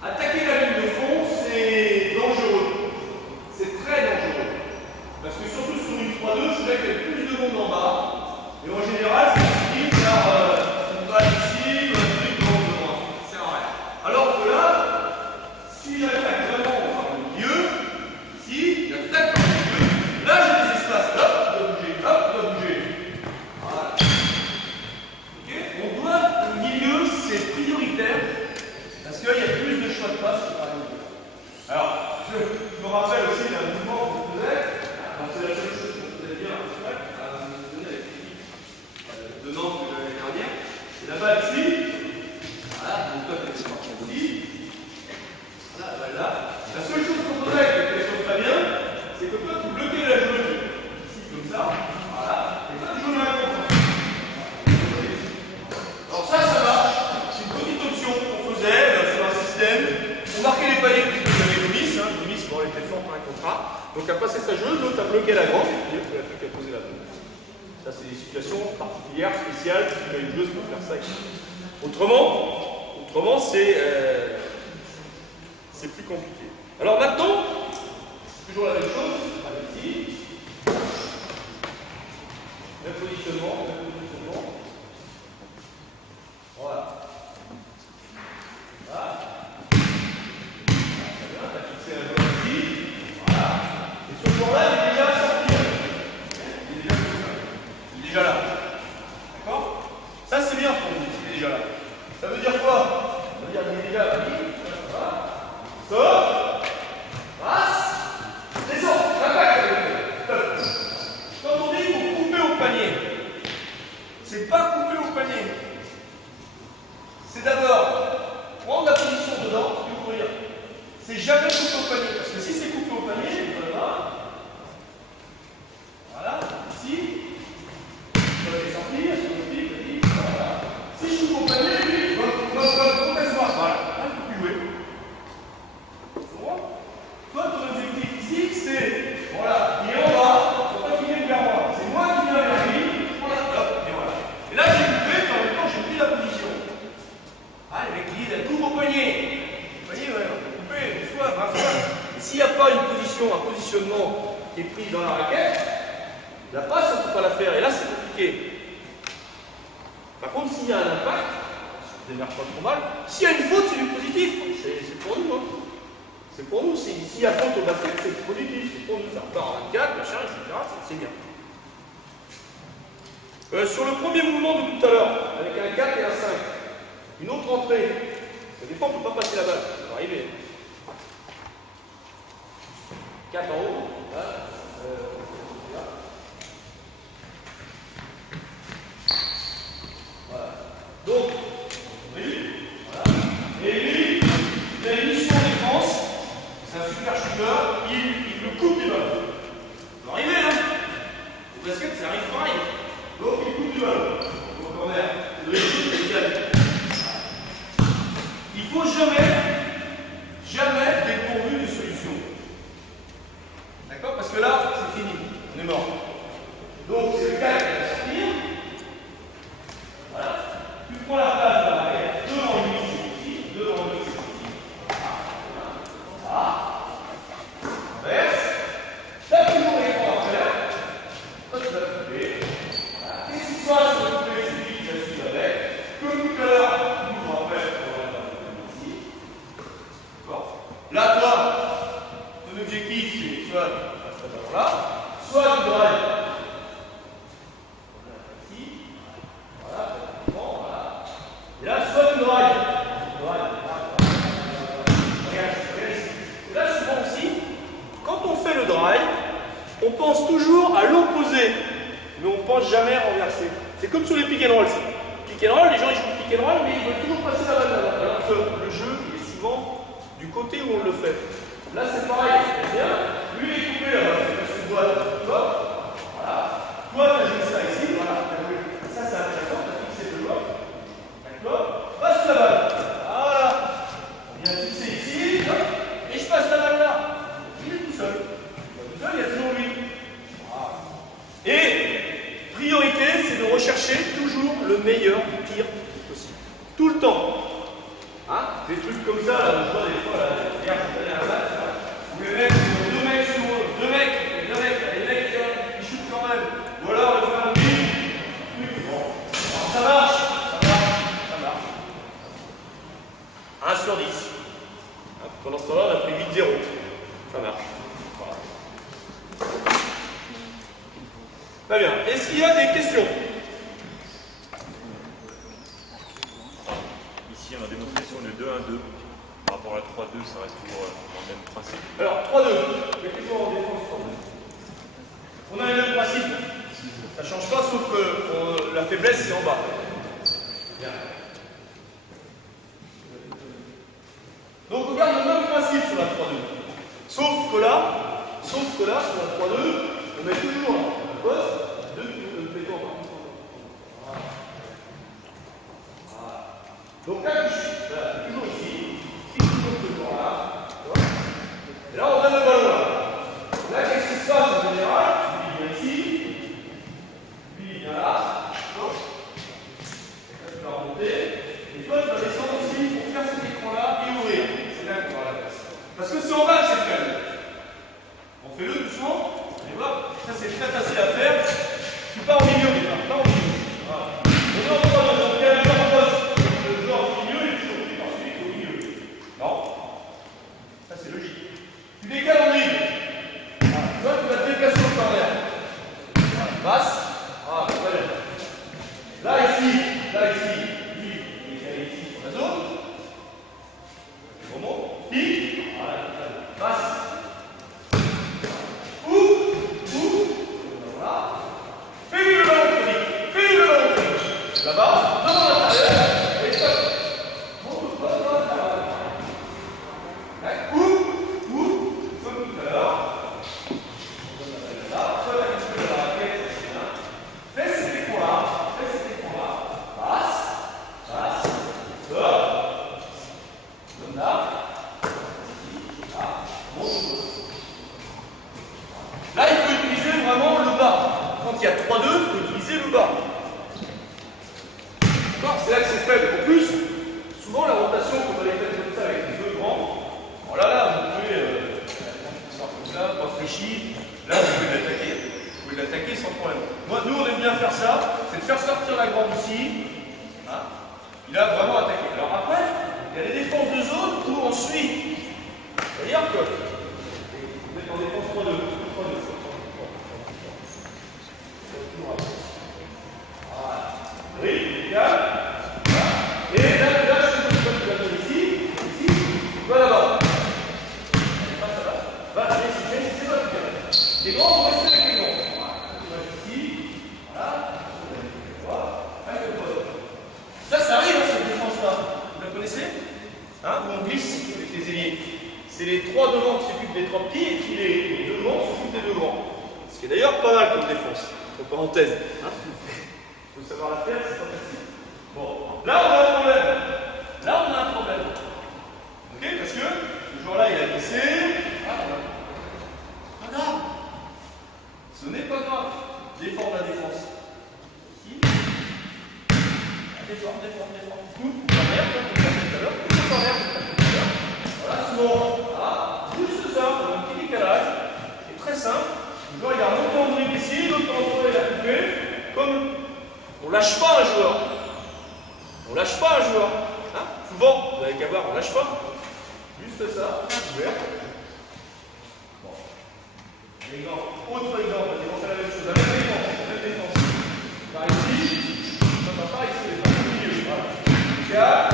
Attaquer la ligne de fond, c'est dangereux. C'est très dangereux. Parce que surtout sur une 3-2, c'est vrai qu'il y a plus de monde en bas. Et en général, c'est fini par une balle ici, un truc dans le droit. Ça sert à rien. Alors que là, si j'attaque vraiment par le milieu, ici, j'attaque par le milieu, là j'ai des espaces, hop, je dois bouger, hop, je dois bouger. Voilà. Ok? On doit, le milieu, c'est prioritaire, parce qu'il y a plus de choix de passe que par le milieu. Alors, je me rappelle aussi d'un mouvement que je faisais, c'est la seule chose qu'on faisait bien à avec l'équipe de Nantes de l'année dernière, c'est la balle ici, voilà, donc toi tu es parti ici. Voilà, la balle là. La seule chose qu'on faisait, que tu fais très bien, c'est que toi tu bloquais la joueuse ici comme ça, voilà, et toi tu joues dans la contre. Alors ça marche, c'est une petite option qu'on faisait sur un système. On marquait les paliers puisque j'avais Gomis, Gomis, bon, elle était forte pour un contrat. Donc elle a passé sa joueuse, l'autre a bloqué la grande, et puis elle a plus qu'à poser la balle. Ça c'est des situations particulières, spéciales, parce qu'il y a une joueuse pour faire ça. Autrement c'est plus compliqué. Alors maintenant, toujours la même chose, ici, même positionnement. Voilà. Voilà. Très bien, tu as fixé la joueuse ici. Voilà. Et ce joueur-là, il est déjà sorti. Il est déjà là. D'accord? Ça c'est bien pour nous, il est déjà là. Ça veut dire quoi? Ça veut dire qu'il est déjà là. Stop. Passe. Descends. Attaque. Quand on dit qu'il faut couper au panier, c'est pas couper au panier. C'est d'abord prendre la position dedans et ouvrir. C'est jamais couper au panier. Parce que si c'est coupé au panier, voilà. Voilà. Ici. Je vais sortir. Voilà. Si je coupe au panier, lui, va qui est pris dans la raquette, la passe, on ne peut pas la faire. Et là, c'est compliqué. Par contre, s'il y a un impact, ça ne démerde pas trop mal. S'il y a une faute, c'est du positif. C'est pour nous. Hein. C'est pour nous. S'il y a faute au basket, c'est positif. C'est pour nous. Ça repart en 24, machin, etc. C'est bien. Sur le premier mouvement de tout à l'heure, avec un 4 et un 5, une autre entrée. Des fois, on ne peut pas passer la balle. Ça va arriver. 4 en haut. Là. Voilà. Donc, lui, voilà. Et lui, il a une mission en défense. C'est un super shooter. Il le coupe du ballon. Ça va arriver, hein. Au basket, ça arrive pareil. Donc, il coupe du ballon. Au corner. Il faut jamais dépourvu de solution. D'accord? Parce que là, c'est fini. On est mort. Donc, c'est le cas qui va sortir. Voilà. Tu prends la place de la raquette devant lui, c'est ici. Devant lui, c'est ici. Voilà. Inverse. T'as toujours les points à faire. Toi, tu vas couper. Voilà. Qu'est-ce qui se passe sur le couper? C'est lui qui va suivre avec. Comme tout à l'heure, nous on rappelle qu'on va la ici. D'accord? Là, toi, ton objectif, c'est soit tu passes ce ballon-là, soit tu drives. Ici. Voilà, bon, voilà. Et là, soit tu drives. Regarde ici. Et là, souvent aussi, quand on fait le drive, on pense toujours à l'opposé, mais on ne pense jamais à renverser. C'est comme sur les pick and roll. Pick and roll, les gens ils jouent pick and roll, mais ils veulent toujours passer la balle là-bas. Alors que le jeu, il est souvent du côté où on le fait. Là, c'est pareil, c'est bien. Lui, il est coupé là-bas, c'est parce que tu dois, voilà. Toi, tu as joué ça ici, voilà. Ça, c'est intéressant, tu as fixé le bloc. D'accord? Passe la balle. Voilà. On vient fixer ici, hop, et je passe la balle là. Il est tout seul. Tout seul, il y a toujours lui. Voilà. Et priorité, c'est de rechercher toujours le meilleur tir possible. Tout le temps. Hein? Des trucs comme ça, là, je vois des fois, là, regarde, je vais aller à la match, là, où les mecs, deux mecs sur eux, deux mecs, les mecs, ils shootent quand même. Ou alors, ils font un but. Bon. Alors, ça marche. 1 sur 10. Hein? Pendant ce temps-là, on a pris 8-0. Ça marche. Voilà. Très bien. Est-ce qu'il y a des questions? Ici, on a démontré sur le 2-1-2. Par rapport à la 3-2, ça reste toujours dans le même principe. Alors, 3-2. La question en défense 3-2. On a le même principe. Ça ne change pas, sauf que la faiblesse, c'est en bas. Bien. Donc, on regarde le même principe sur la 3-2. Sauf que là, sur la 3-2, on met toujours un poste, deux pétons. Voilà. Donc là, voilà, toujours ici, toujours ce point-là. Et là, on donne le ballon là. Là, qu'est-ce qui se passe en général? Lui, il vient ici. Lui, il vient là. Là, tu vas remonter. Et toi, tu vas descendre aussi pour faire cet écran-là et ouvrir. C'est là qu'on va la place. Parce que c'est en bas que c'est faible. On fait le doucement. Et voilà, ça c'est très facile à faire. Tu pars au milieu déjà. Pas au milieu. Voilà. On est en train de faire un poste. Le joueur au milieu et toujours pris ensuite au milieu. Non. Ça c'est logique. Tu décales en dribble. Voilà. Toi, tu vas te déplacer au corner. Voilà. Passe. Voilà, très bien. Là, ici. Lui, il est calé ici sur la zone. Remonte. Pique. Voilà. Passe. Voilà. Fais-lui le ballon technique. Fais-lui le ballon technique. Là-bas, devant l'intérieur. Et stop. Monte le poste dans l'intérieur. Coupe. Comme tout à l'heure. Là, toi, tu as un petit peu de la raquette. Fais cet écran-là. Passe. Stop. Comme là. Là. Monte le poste. Là, il faut utiliser vraiment le bas. Quand il y a 3-2, il faut utiliser le bas. D'accord? C'est là que c'est faible. En plus, souvent la rotation, quand on les fait comme ça avec les deux grands, alors là, vous pouvez faire comme ça, pas fléchi. Là, vous Moi, nous, on aime bien faire ça, c'est de faire sortir la grande ici. Hein. Il a vraiment attaqué. Alors après, il y a les défenses de zone où on suit. C'est-à-dire que vous êtes en défense 3-2. Voilà. Oui, calme. Et là, je suis ici, va là-bas. Va, c'est pas tout. Les grands, on reste avec les grands. Voilà. Ici, voilà. Ça arrive, hein, cette défense-là. Vous la connaissez? Hein, où on glisse avec les ailiers. C'est les trois devants qui s'occupent des trois petits et puis les deux grands s'occupent des deux grands. Ce qui est d'ailleurs pas mal comme défense. Entre parenthèses. Hein. Il faut savoir la faire, c'est pas facile. Bon, là on a un problème. Là on a un problème. Ok, parce que ce joueur-là il a glissé. Pas grave. Ce n'est pas grave. Défendre la défense. Ici. Défendre. Coupe, par l'air, comme on l'a fait tout à l'heure. Coupe par l'air, comme on l'a fait tout à l'heure. Voilà, souvent. Voilà, juste ça, on a un petit décalage. C'est très simple. Le joueur il a remonté en dribble ici, l'autre il a coupé. Comme on lâche pas un joueur. On lâche pas un joueur. Hein, souvent, vous avez qu'à voir, on lâche pas. Juste ça, ouvert. Bon. Exemple, autre exemple, on va démonter la même chose. La même défense. Par ici, ça va pas ici, c'est pas au milieu. Voilà.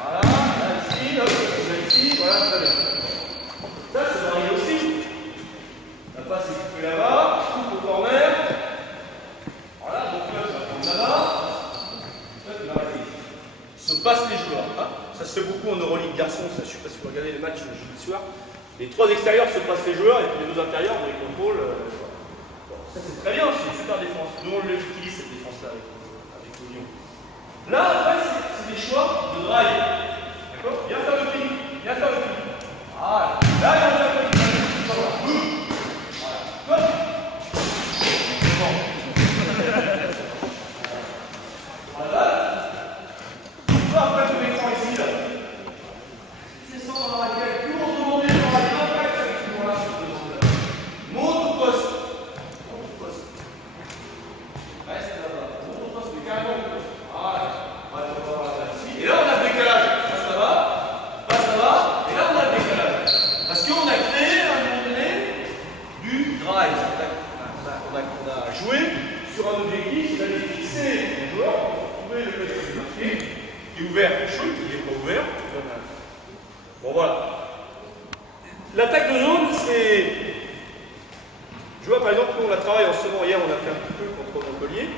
Voilà, là ici, là ici, voilà, très bien. Ça, ça va arriver aussi. La passe est coupée là-bas, coupe au corner. Voilà, donc là, ça va prendre là-bas. Ça, tu vas arrêter ici. Se passe les joueurs. Hein. Ça se fait beaucoup en Euroleague garçon, ça, je ne sais pas si vous regardez les matchs le jeudi soir. Les trois extérieurs se passent les joueurs et puis les deux intérieurs, on les contrôle. Bon, ça, c'est très bien, c'est une super défense. Nous, on l'utilise cette défense-là avec Lyon. Là, après, c'est des choix de drive. D'accord? Viens faire le ping. Viens faire le ping. Voilà. Là, il y a un peu de ping. Voilà. Hop. Bon. Voilà. Toi, après, ton écran ici, là. Tu descends dans la raquette. Plus on se demande dans la impact avec ce moment-là sur ce demande-là. Monte au poste. Reste là-bas. Monte au poste, mais carrément au poste. Voilà. Et là, on a le décalage. Passe là-bas. Et là, on a le décalage. Parce qu'on a créé, à un moment donné, du drive. On a joué sur un objectif qui allait fixer le joueur pour trouver le poste du marqué, qui est ouvert, chute, qui n'est pas ouvert. Bon, voilà. L'attaque de zone, c'est. Je vois par exemple, nous on la travaille en ce moment. Hier, on a fait un petit peu contre Montpellier.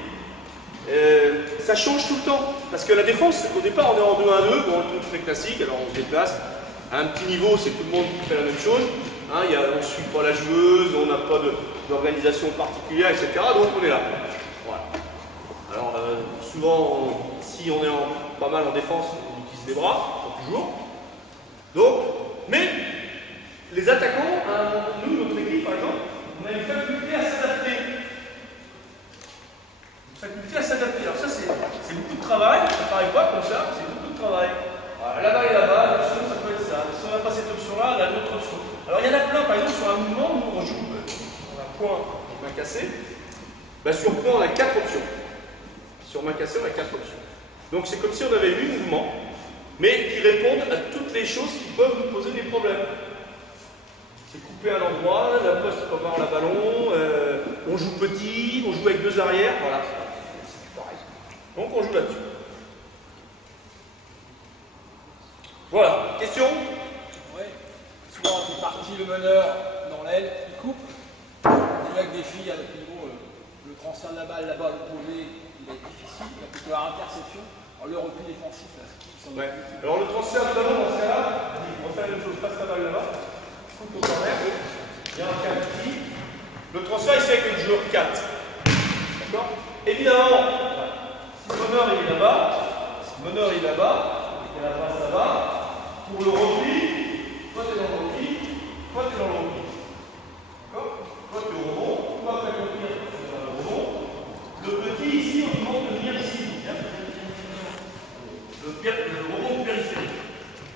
Ça change tout le temps, parce que la défense, au départ on est en 2-1-2, bon, le truc très classique, alors on se déplace, à un petit niveau c'est tout le monde qui fait la même chose, hein, on ne suit pas la joueuse, on n'a pas d'organisation particulière, etc. Donc on est là. Voilà. Alors souvent, si on est pas mal en défense, on utilise les bras, pas toujours. Donc, mais les attaquants, nous, notre équipe par exemple, on a une faculté à s'adapter. Faculté à s'adapter. Alors ça, c'est beaucoup de travail. Ça ne paraît pas comme ça, c'est beaucoup de travail. Voilà, là-bas et là-bas, l'option, ça peut être ça. Si on n'a pas cette option-là, on a une autre option. Alors il y en a plein. Par exemple, sur un mouvement, nous, on joue. On a point, main cassée. Ben, sur point, on a 4 options. Sur main cassée, on a 4 options. Donc c'est comme si on avait 8 mouvements, mais qui répondent à toutes les choses qui peuvent nous poser des problèmes. C'est couper à l'endroit, la poste peut avoir la ballon, on joue petit, on joue avec 2 arrières, voilà. Donc on joue là-dessus. Voilà, question? Oui, souvent on est parti le meneur dans l'aile, il coupe. Déjà que des filles à notre niveau, le transfert de la balle, posée, il est difficile, il y a plutôt la interception. Alors le repli défensif, là, ouais. Alors le transfert de ballon dans ce cas-là, on fait la même chose, passe la balle là-bas, coupe au corner, il y a un 4 ici. Le transfert ici avec le joueur 4. D'accord? Évidemment, si le meneur est là-bas, il y a la passe là-bas, pour le repli, toi tu es dans le repli, toi tu es dans le repli. D'accord? Toi tu es au rebond, toi après le repli, tu es dans le rebond. Le petit ici, on lui demande de venir ici. Le rebond périphérique.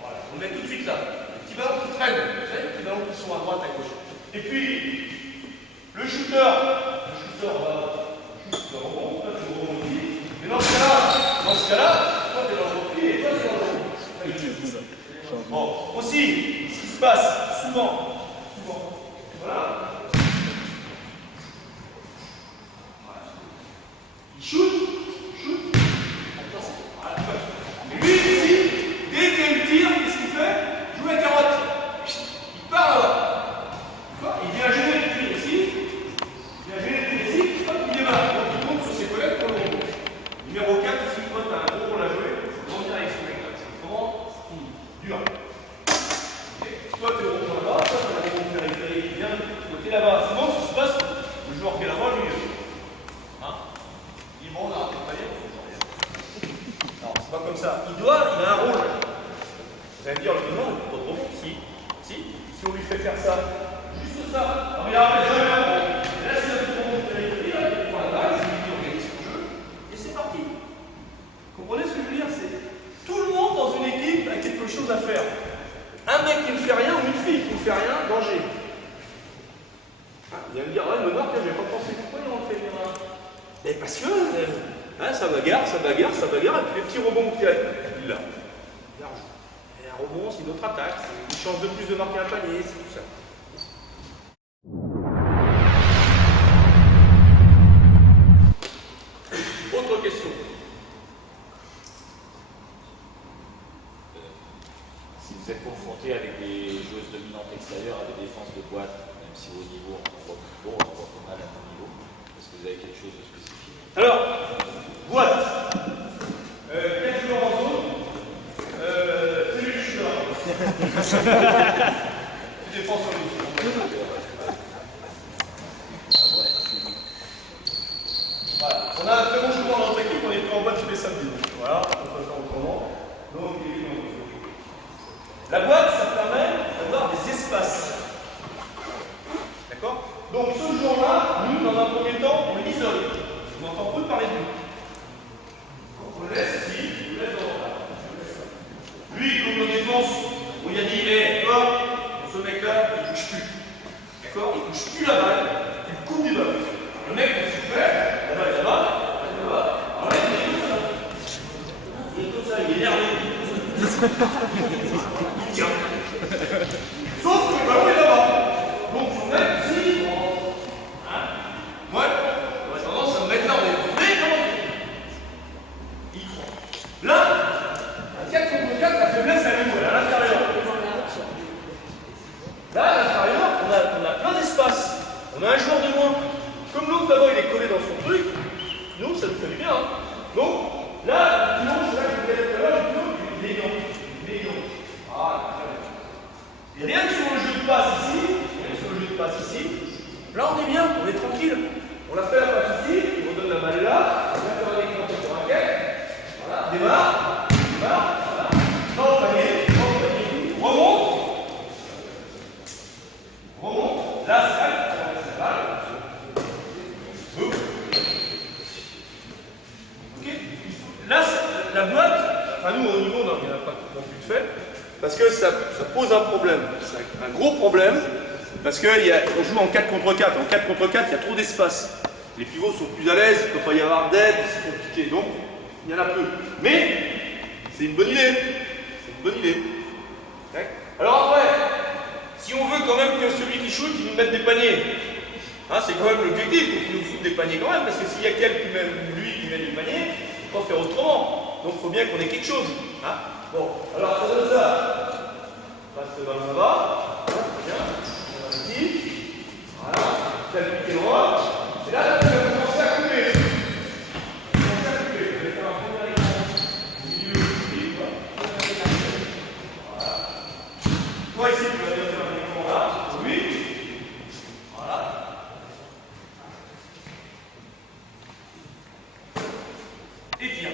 Voilà, on le met tout de suite là. Les petits ballons qui traînent, vous savez, les petits ballons qui sont à droite, à gauche. Et puis, le shooter va ici, ce qui se passe souvent, voilà. Il shoot. Voilà. Et lui, ici, dès qu'il y a une tire, qu'est-ce qu'il fait? Il joue la carotte. Il part là-bas. Il vient gêner le tir ici. Hop, il démarre. Donc il compte sur ses collègues pour le rebond. Numéro 4, ici, toi, tu as un gros rôle à jouer. Dans le avec ce mec-là. Comment? Dur. Okay. Toi, tu es au rond là-bas. Toi, tu as le rond périphérique qui vient de côté là-bas. Souvent, ce qui se passe, le joueur qui est là-bas, lui, il bon, on a pas dire. Non, c'est pas comme ça. Il a un rôle. Vous allez me dire, le non, il n'a pas de rebond. Si on lui fait faire ça, juste ça. Non, mais arrête, jamais un rôle. Là, c'est un rond périphérique, il prend la balle, c'est lui qui organise son jeu, et c'est parti. Vous comprenez ce que je veux dire? C'est tout le monde dans une équipe a quelque chose à faire. Un mec qui ne fait rien ou une fille qui ne fait rien, danger. Il va me dire, ouais, le noir, je n'avais pas pensé. Pourquoi il en fait venir là? Mais parce que ça bagarre, et puis les petits rebonds qu'il y a, il l'a. Et un rebond, c'est une autre attaque, c'est une chance de plus de marquer un panier, c'est tout ça. Autre question. Si vous êtes confronté avec des joueuses dominantes extérieures à des défenses de boîte, même si au niveau on voit pas mal à ton niveau, est-ce que vous avez quelque chose de spécifique? Alors, boîte. Quel joueur en zone? C'est lui, je suis là. Tu défends sur lui. Voilà. On a un très bon joueur dans notre équipe, on est pris en boîte tous les samedis. Voilà, on peut faire autrement. Donc, la boîte, ça permet d'avoir des espaces. D'accord? Donc, ce joueur-là, nous, dans un premier temps, on l'isole. On entend peu parler de lui. On le laisse ici, on le laisse dans le lui, comme en défense, où il a dit, hé, toi, ce mec-là, il ne bouge plus. D'accord? Il ne bouge plus la balle, tu le coupes du ballon. Le mec, qu'est-ce qu'il fait? La balle est là-bas, alors là, il est comme ça, il est énervé. Il tient. Sauf que le ballon est là-bas. Donc, son mec, ici, moi, j'aurais tendance à me mettre là, on est comment il croit. Là, à 4 contre 4, la faiblesse, elle est où? Elle est à l'intérieur. Là, à l'intérieur, on a plein d'espace. On a un joueur de moins. Comme l'autre d'abord, il est collé dans son truc, nous, ça nous fait du bien. Hein. Donc, là, le pilon, c'est là que je voulais tout à l'heure, le pilon, il est élégant. Ah, très bien. Et rien que sur le jeu de passe ici, là, on est bien, on est tranquille. On a fait la passe ici, on redonne la balle là, on vient faire un écran sur un quai, voilà, démarre, voilà, va au panier, remonte, là, c'est la balle. Ok. Là, la boîte, enfin nous, au niveau, on n'a pas non plus de fait, parce que ça pose un problème, c'est un gros problème, parce qu'on joue en 4 contre 4, en 4 contre 4, il y a trop d'espace. Les pivots sont plus à l'aise, il ne peut pas y avoir d'aide, c'est compliqué, donc il y en a peu. Mais c'est une bonne idée. Alors après, si on veut quand même que celui qui shoot, il nous mette des paniers, hein, c'est quand même l'objectif, il faut qu'il nous foute des paniers quand même, parce que s'il y a quelqu'un qui met des paniers, il ne faut pas faire autrement. Donc il faut bien qu'on ait quelque chose. Hein. Bon, alors ça donne ça. On passe le ballon là-bas, bien, on va ici, voilà, tu as piqué droit. Et là, tu vas commencer à couper. Je vais faire un premier écran au milieu, voilà. Toi ici, tu vas bien faire un écran là, oui. Voilà. Et tire.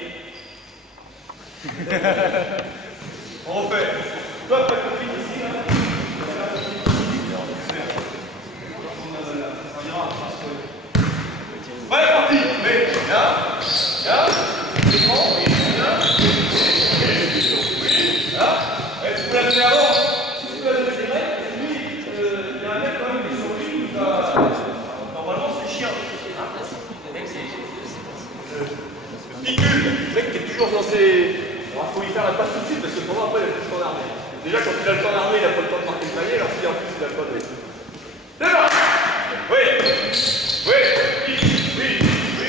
On refait. Toi, tu as compris ici, hein. Ouais, parti, mais là, l'écran, oui, là, tu peux la faire avant, si tu peux la donner direct, lui, il y a un mec quand même qui est sur lui, il va, normalement c'est chiant. Le picule, le mec qui est toujours dans ses... Il faut lui faire la passe tout de suite, parce que pendant après, il a plus en armée. Déjà, quand il a le temps d'armer, il n'a pas le temps de marquer le panier, alors si en plus il n'a pas de... Démarre. Oui. Oui. Oui. Oui. Oui.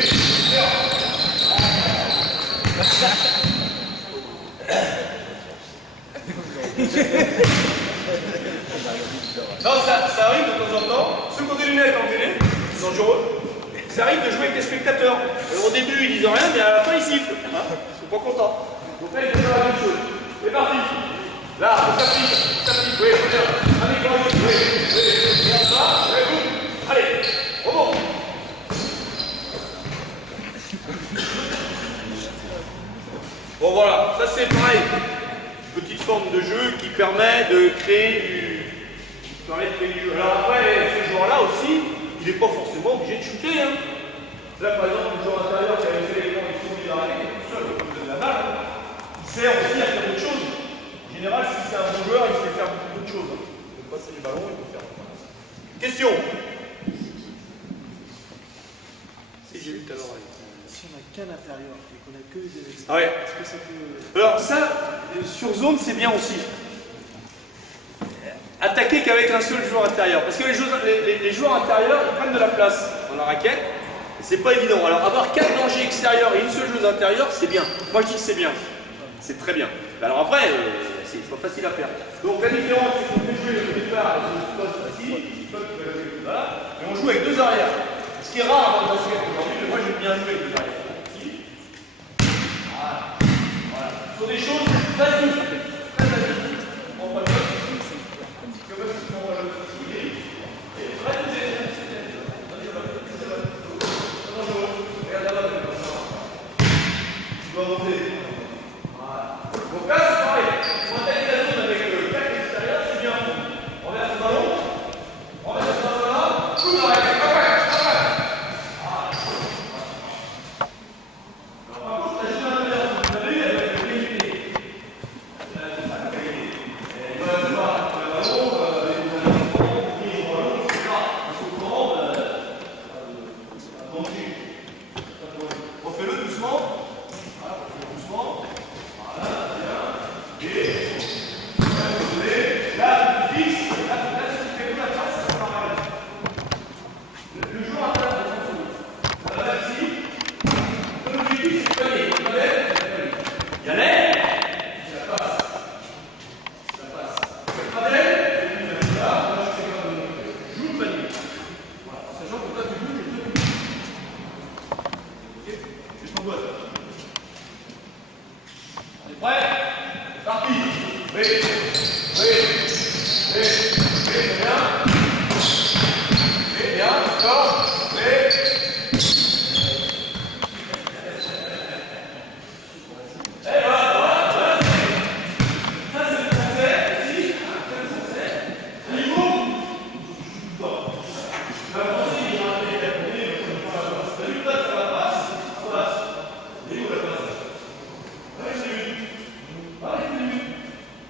Non, ça arrive de temps en temps. Ceux qui ont des lunettes en télé, c'est dangereux. Ça arrive de jouer avec des spectateurs. Alors, au début, ils disent rien, mais à la fin, ils sifflent. Hein, ils sont pas contents. Donc là, ils vont faire la même chose. C'est parti. Là, ça pique, oui, bien. Allez, oui, regarde ça, oui, boum. Allez, remonte. Bon, voilà, ça c'est pareil. Petite forme de jeu qui permet de créer du... Alors après, ce joueur-là aussi, il n'est pas forcément obligé de shooter. Hein. Là, par exemple, le joueur intérieur qui a les éléments qui sont mis dans la règle, tout seul, au côté de la balle, il sert aussi à faire d'autres choses. En général, si c'est un bon joueur, il sait faire beaucoup d'autres choses. Hein. Il peut passer les ballons, il peut faire. Question. Si j'ai vu tout à l'heure. Si on n'a qu'un intérieur et qu'on n'a que des extérieurs, Ah ouais. est-ce que ça peut... Alors ça, sur zone, c'est bien aussi. Attaquer qu'avec un seul joueur intérieur. Parce que les joueurs intérieurs, ils prennent de la place dans la raquette. C'est pas évident. Alors avoir 4 dangers extérieurs et une seule joueuse intérieure, c'est bien. Moi je dis que c'est bien. C'est très bien. Alors après, c'est pas facile à faire. Donc la différence, c'est qu'on fait jouer le départ sur le spot ici, voilà, et on joue avec 2 arrières. Ce qui est rare dans le basket aujourd'hui, mais moi j'aime bien jouer avec 2 arrières. Ici. Voilà. Voilà. Ce sont des choses basiques. Très basiques. On prend pas de notes. Donc là, c'est pareil. On attaque la zone avec le 4 extérieur, c'est bien. On renverse le ballon. On renverse le ballon là. Tout l'arrête. Alors, par contre, la joueur intérieure, vous avez vu, elle va être éliminée. Elle va être éliminée. Elle va se battre pour le ballon, avec le ballon, etc. Parce qu'au courant, refais-le doucement. Voilà, refais-le doucement. Voilà, bien. Et là, tu fixes. Là, si tu fais tout la trace, ça sera mal. Le joueur à terre de son seconde. Ça va ici. L'objectif, c'est de gagner. Il y a l'air. Ça passe. Ça passe. Le travers, c'est une là. Moi, je fais comme je joue le panier. Voilà. Sachant que toi, tu joues, et toi, tu joues. Ok? C'est ce qu'on doit faire. On est prêt? C'est parti. Oui. Très bien. Très bien, d'accord. Oui. Et voilà. Ça, c'est le français. Ici, c'est le français. Un niveau. Le français, il a un t'as vu là, ça va passe. Ça passe. Et où la passe? Allez, c'est lui. Allez, c'est lui.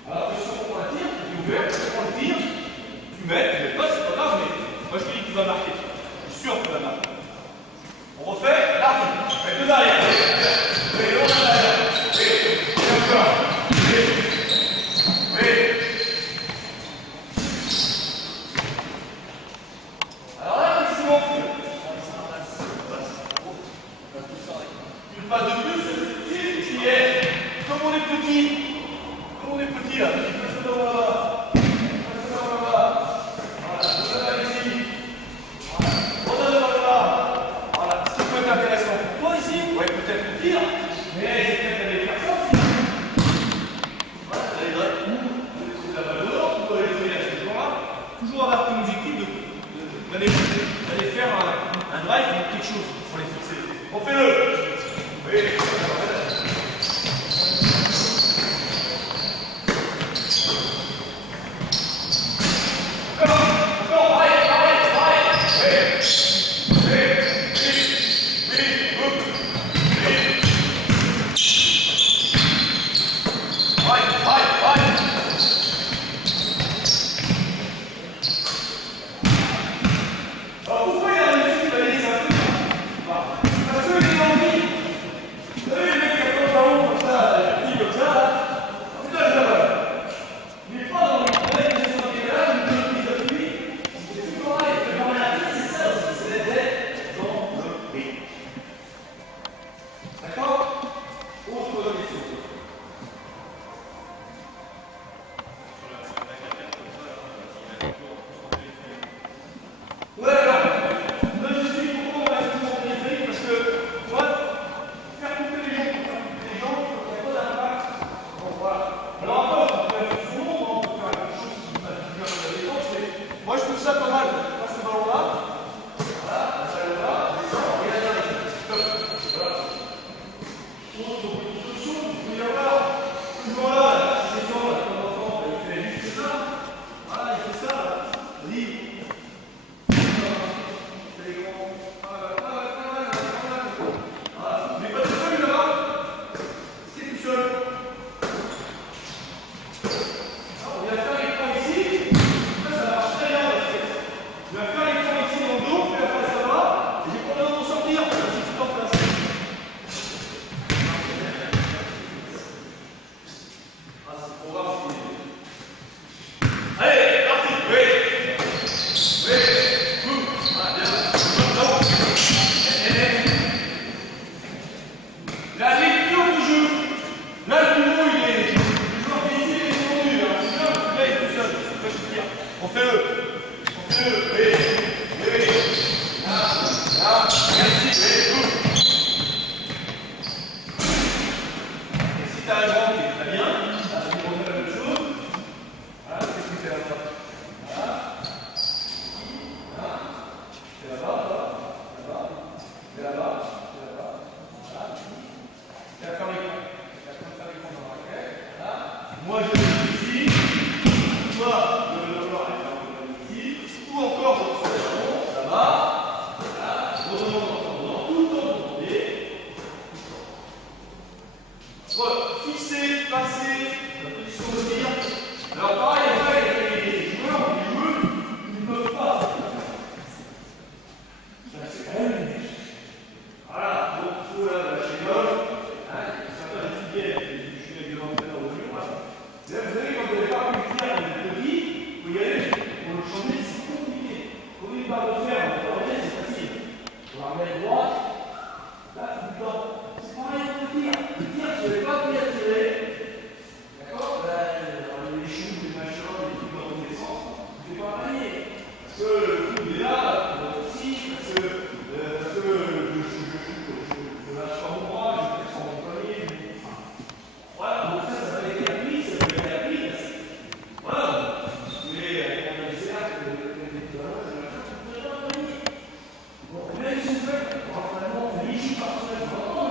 Alors, attention, on la tire, tu es ouvert, tu prends le tir, tu mets pas, c'est pas grave, mais moi je te dis que tu vas marquer. Je suis sûr que tu vas marquer. On refait, là, avec 2 arrières. Oui, on a l'arrière. Oui, et encore. Oui. Alors là, qu'est-ce qu'on fait? Une passe de plus, c'est qui est, comme on est petit. Comme on est petit là, il passe devant là-bas. Voilà, ça va ici. Voilà, on donne devant là-bas. Voilà, ce qui peut être intéressant pour toi ici, ouais, peut-être le dire, mais c'est peut-être d'aller faire ça aussi. Voilà, vous allez laisser la balle dehors, vous pouvez aller donner à ce moment-là. Toujours avoir comme objectif d'aller faire un drive ou quelque chose pour les fixer. On fait-le. Oui. qui est très bien. Là, on refait la même chose. Voilà, qu'est-ce que c'est là-bas? Voilà. Voilà. C'est là-bas, là-bas, c'est là-bas, c'est là-bas. Voilà. C'est à faire les comptes. C'est à faire les comptes dans la raquette. Voilà. Moi, je vais ici. Toi, je vais devoir aller ici. Ou encore, je fais là-bas. Voilà. Redonnant, tout le temps de demander. Fixer, passer, la position de tir. Alors pareil, après, les joueurs, ils ne peuvent pas. C'est quand même une. Voilà, donc il faut lâcher le bol. Certains étudiaient, je suis avec l'entraîneur de Lyon. Vous savez, quand vous n'avez pas pu le faire, vous êtes petit, il faut y aller. Pour le changer, c'est compliqué. Quand vous n'avez pas le faire, vous pouvez c'est facile. On va remettre droite. Là, c'est du temps. C'est pareil pour le tir. Le tir, si vous n'avez pas bien tiré, d'accord, les choux, les machins, les trucs dans tous les sens, vous ne pouvez pas gagner. Parce que le coup est là, aussi, parce que je lâche pas mon bras, je fais sur mon poignet. Voilà, donc ça va être la prise, ça va être la prise. Voilà. Mais quand on a des cercles, on a des équivalents, je ne peux pas gagner. Donc même si vous faites, vraiment, les choux personnellement,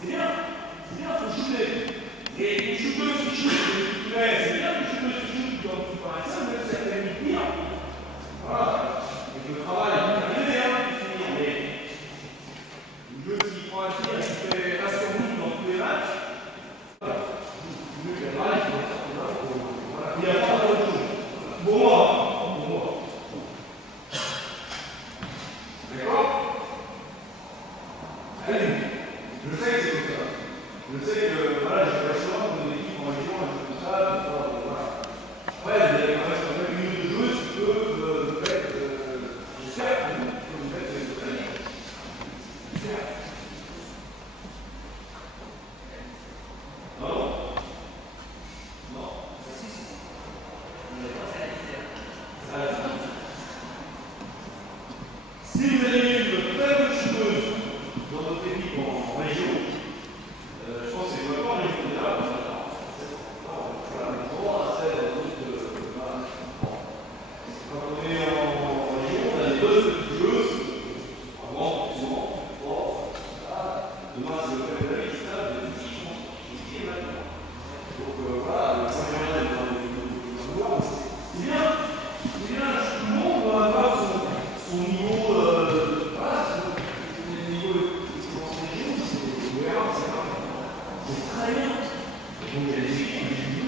c'est bien, faut shooter. Et les shooters qui shootent, c'est bien, les shooters qui shootent, qui paraissent ça, même certaines pires. Voilà. Et le travail est bien arrivé, mais le jeu qui prend un tir et qui fait 1 sur 10 dans tous les matchs, voilà. Le travail, voilà. Il n'y a pas d'autre chose. Bon, moi. D'accord? Allez, je sais que c'est comme ça. Je sais que voilà, j'ai pas le choix pour des équipes en région, un jeu comme ça, voilà. Après, vous avez quand même une minute de jeu qui peut être, j'espère, que vous faites les autres années. J'espère. Non? Non. Si. Si vous avez une faible joueuse dans notre équipe en région, je pense que c'est pas en région déjà. Voilà, mais 3 à 7 quand on est en région, on a des deux joueuses, avant, souvent, 3, demain c'est le fait de la vie, c'est ça, vous êtes ici, je pense, ici et maintenant. Donc voilà, le point général est dans le joueur, c'est bien, tout le monde doit avoir son niveau, voilà, son niveau d'expérience région, c'est très bien. Donc il y a des équipes, j'ai vu,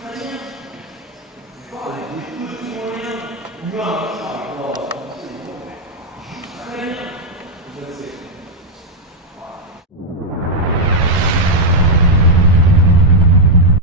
très bien. D'accord, avec des petits moyens humains,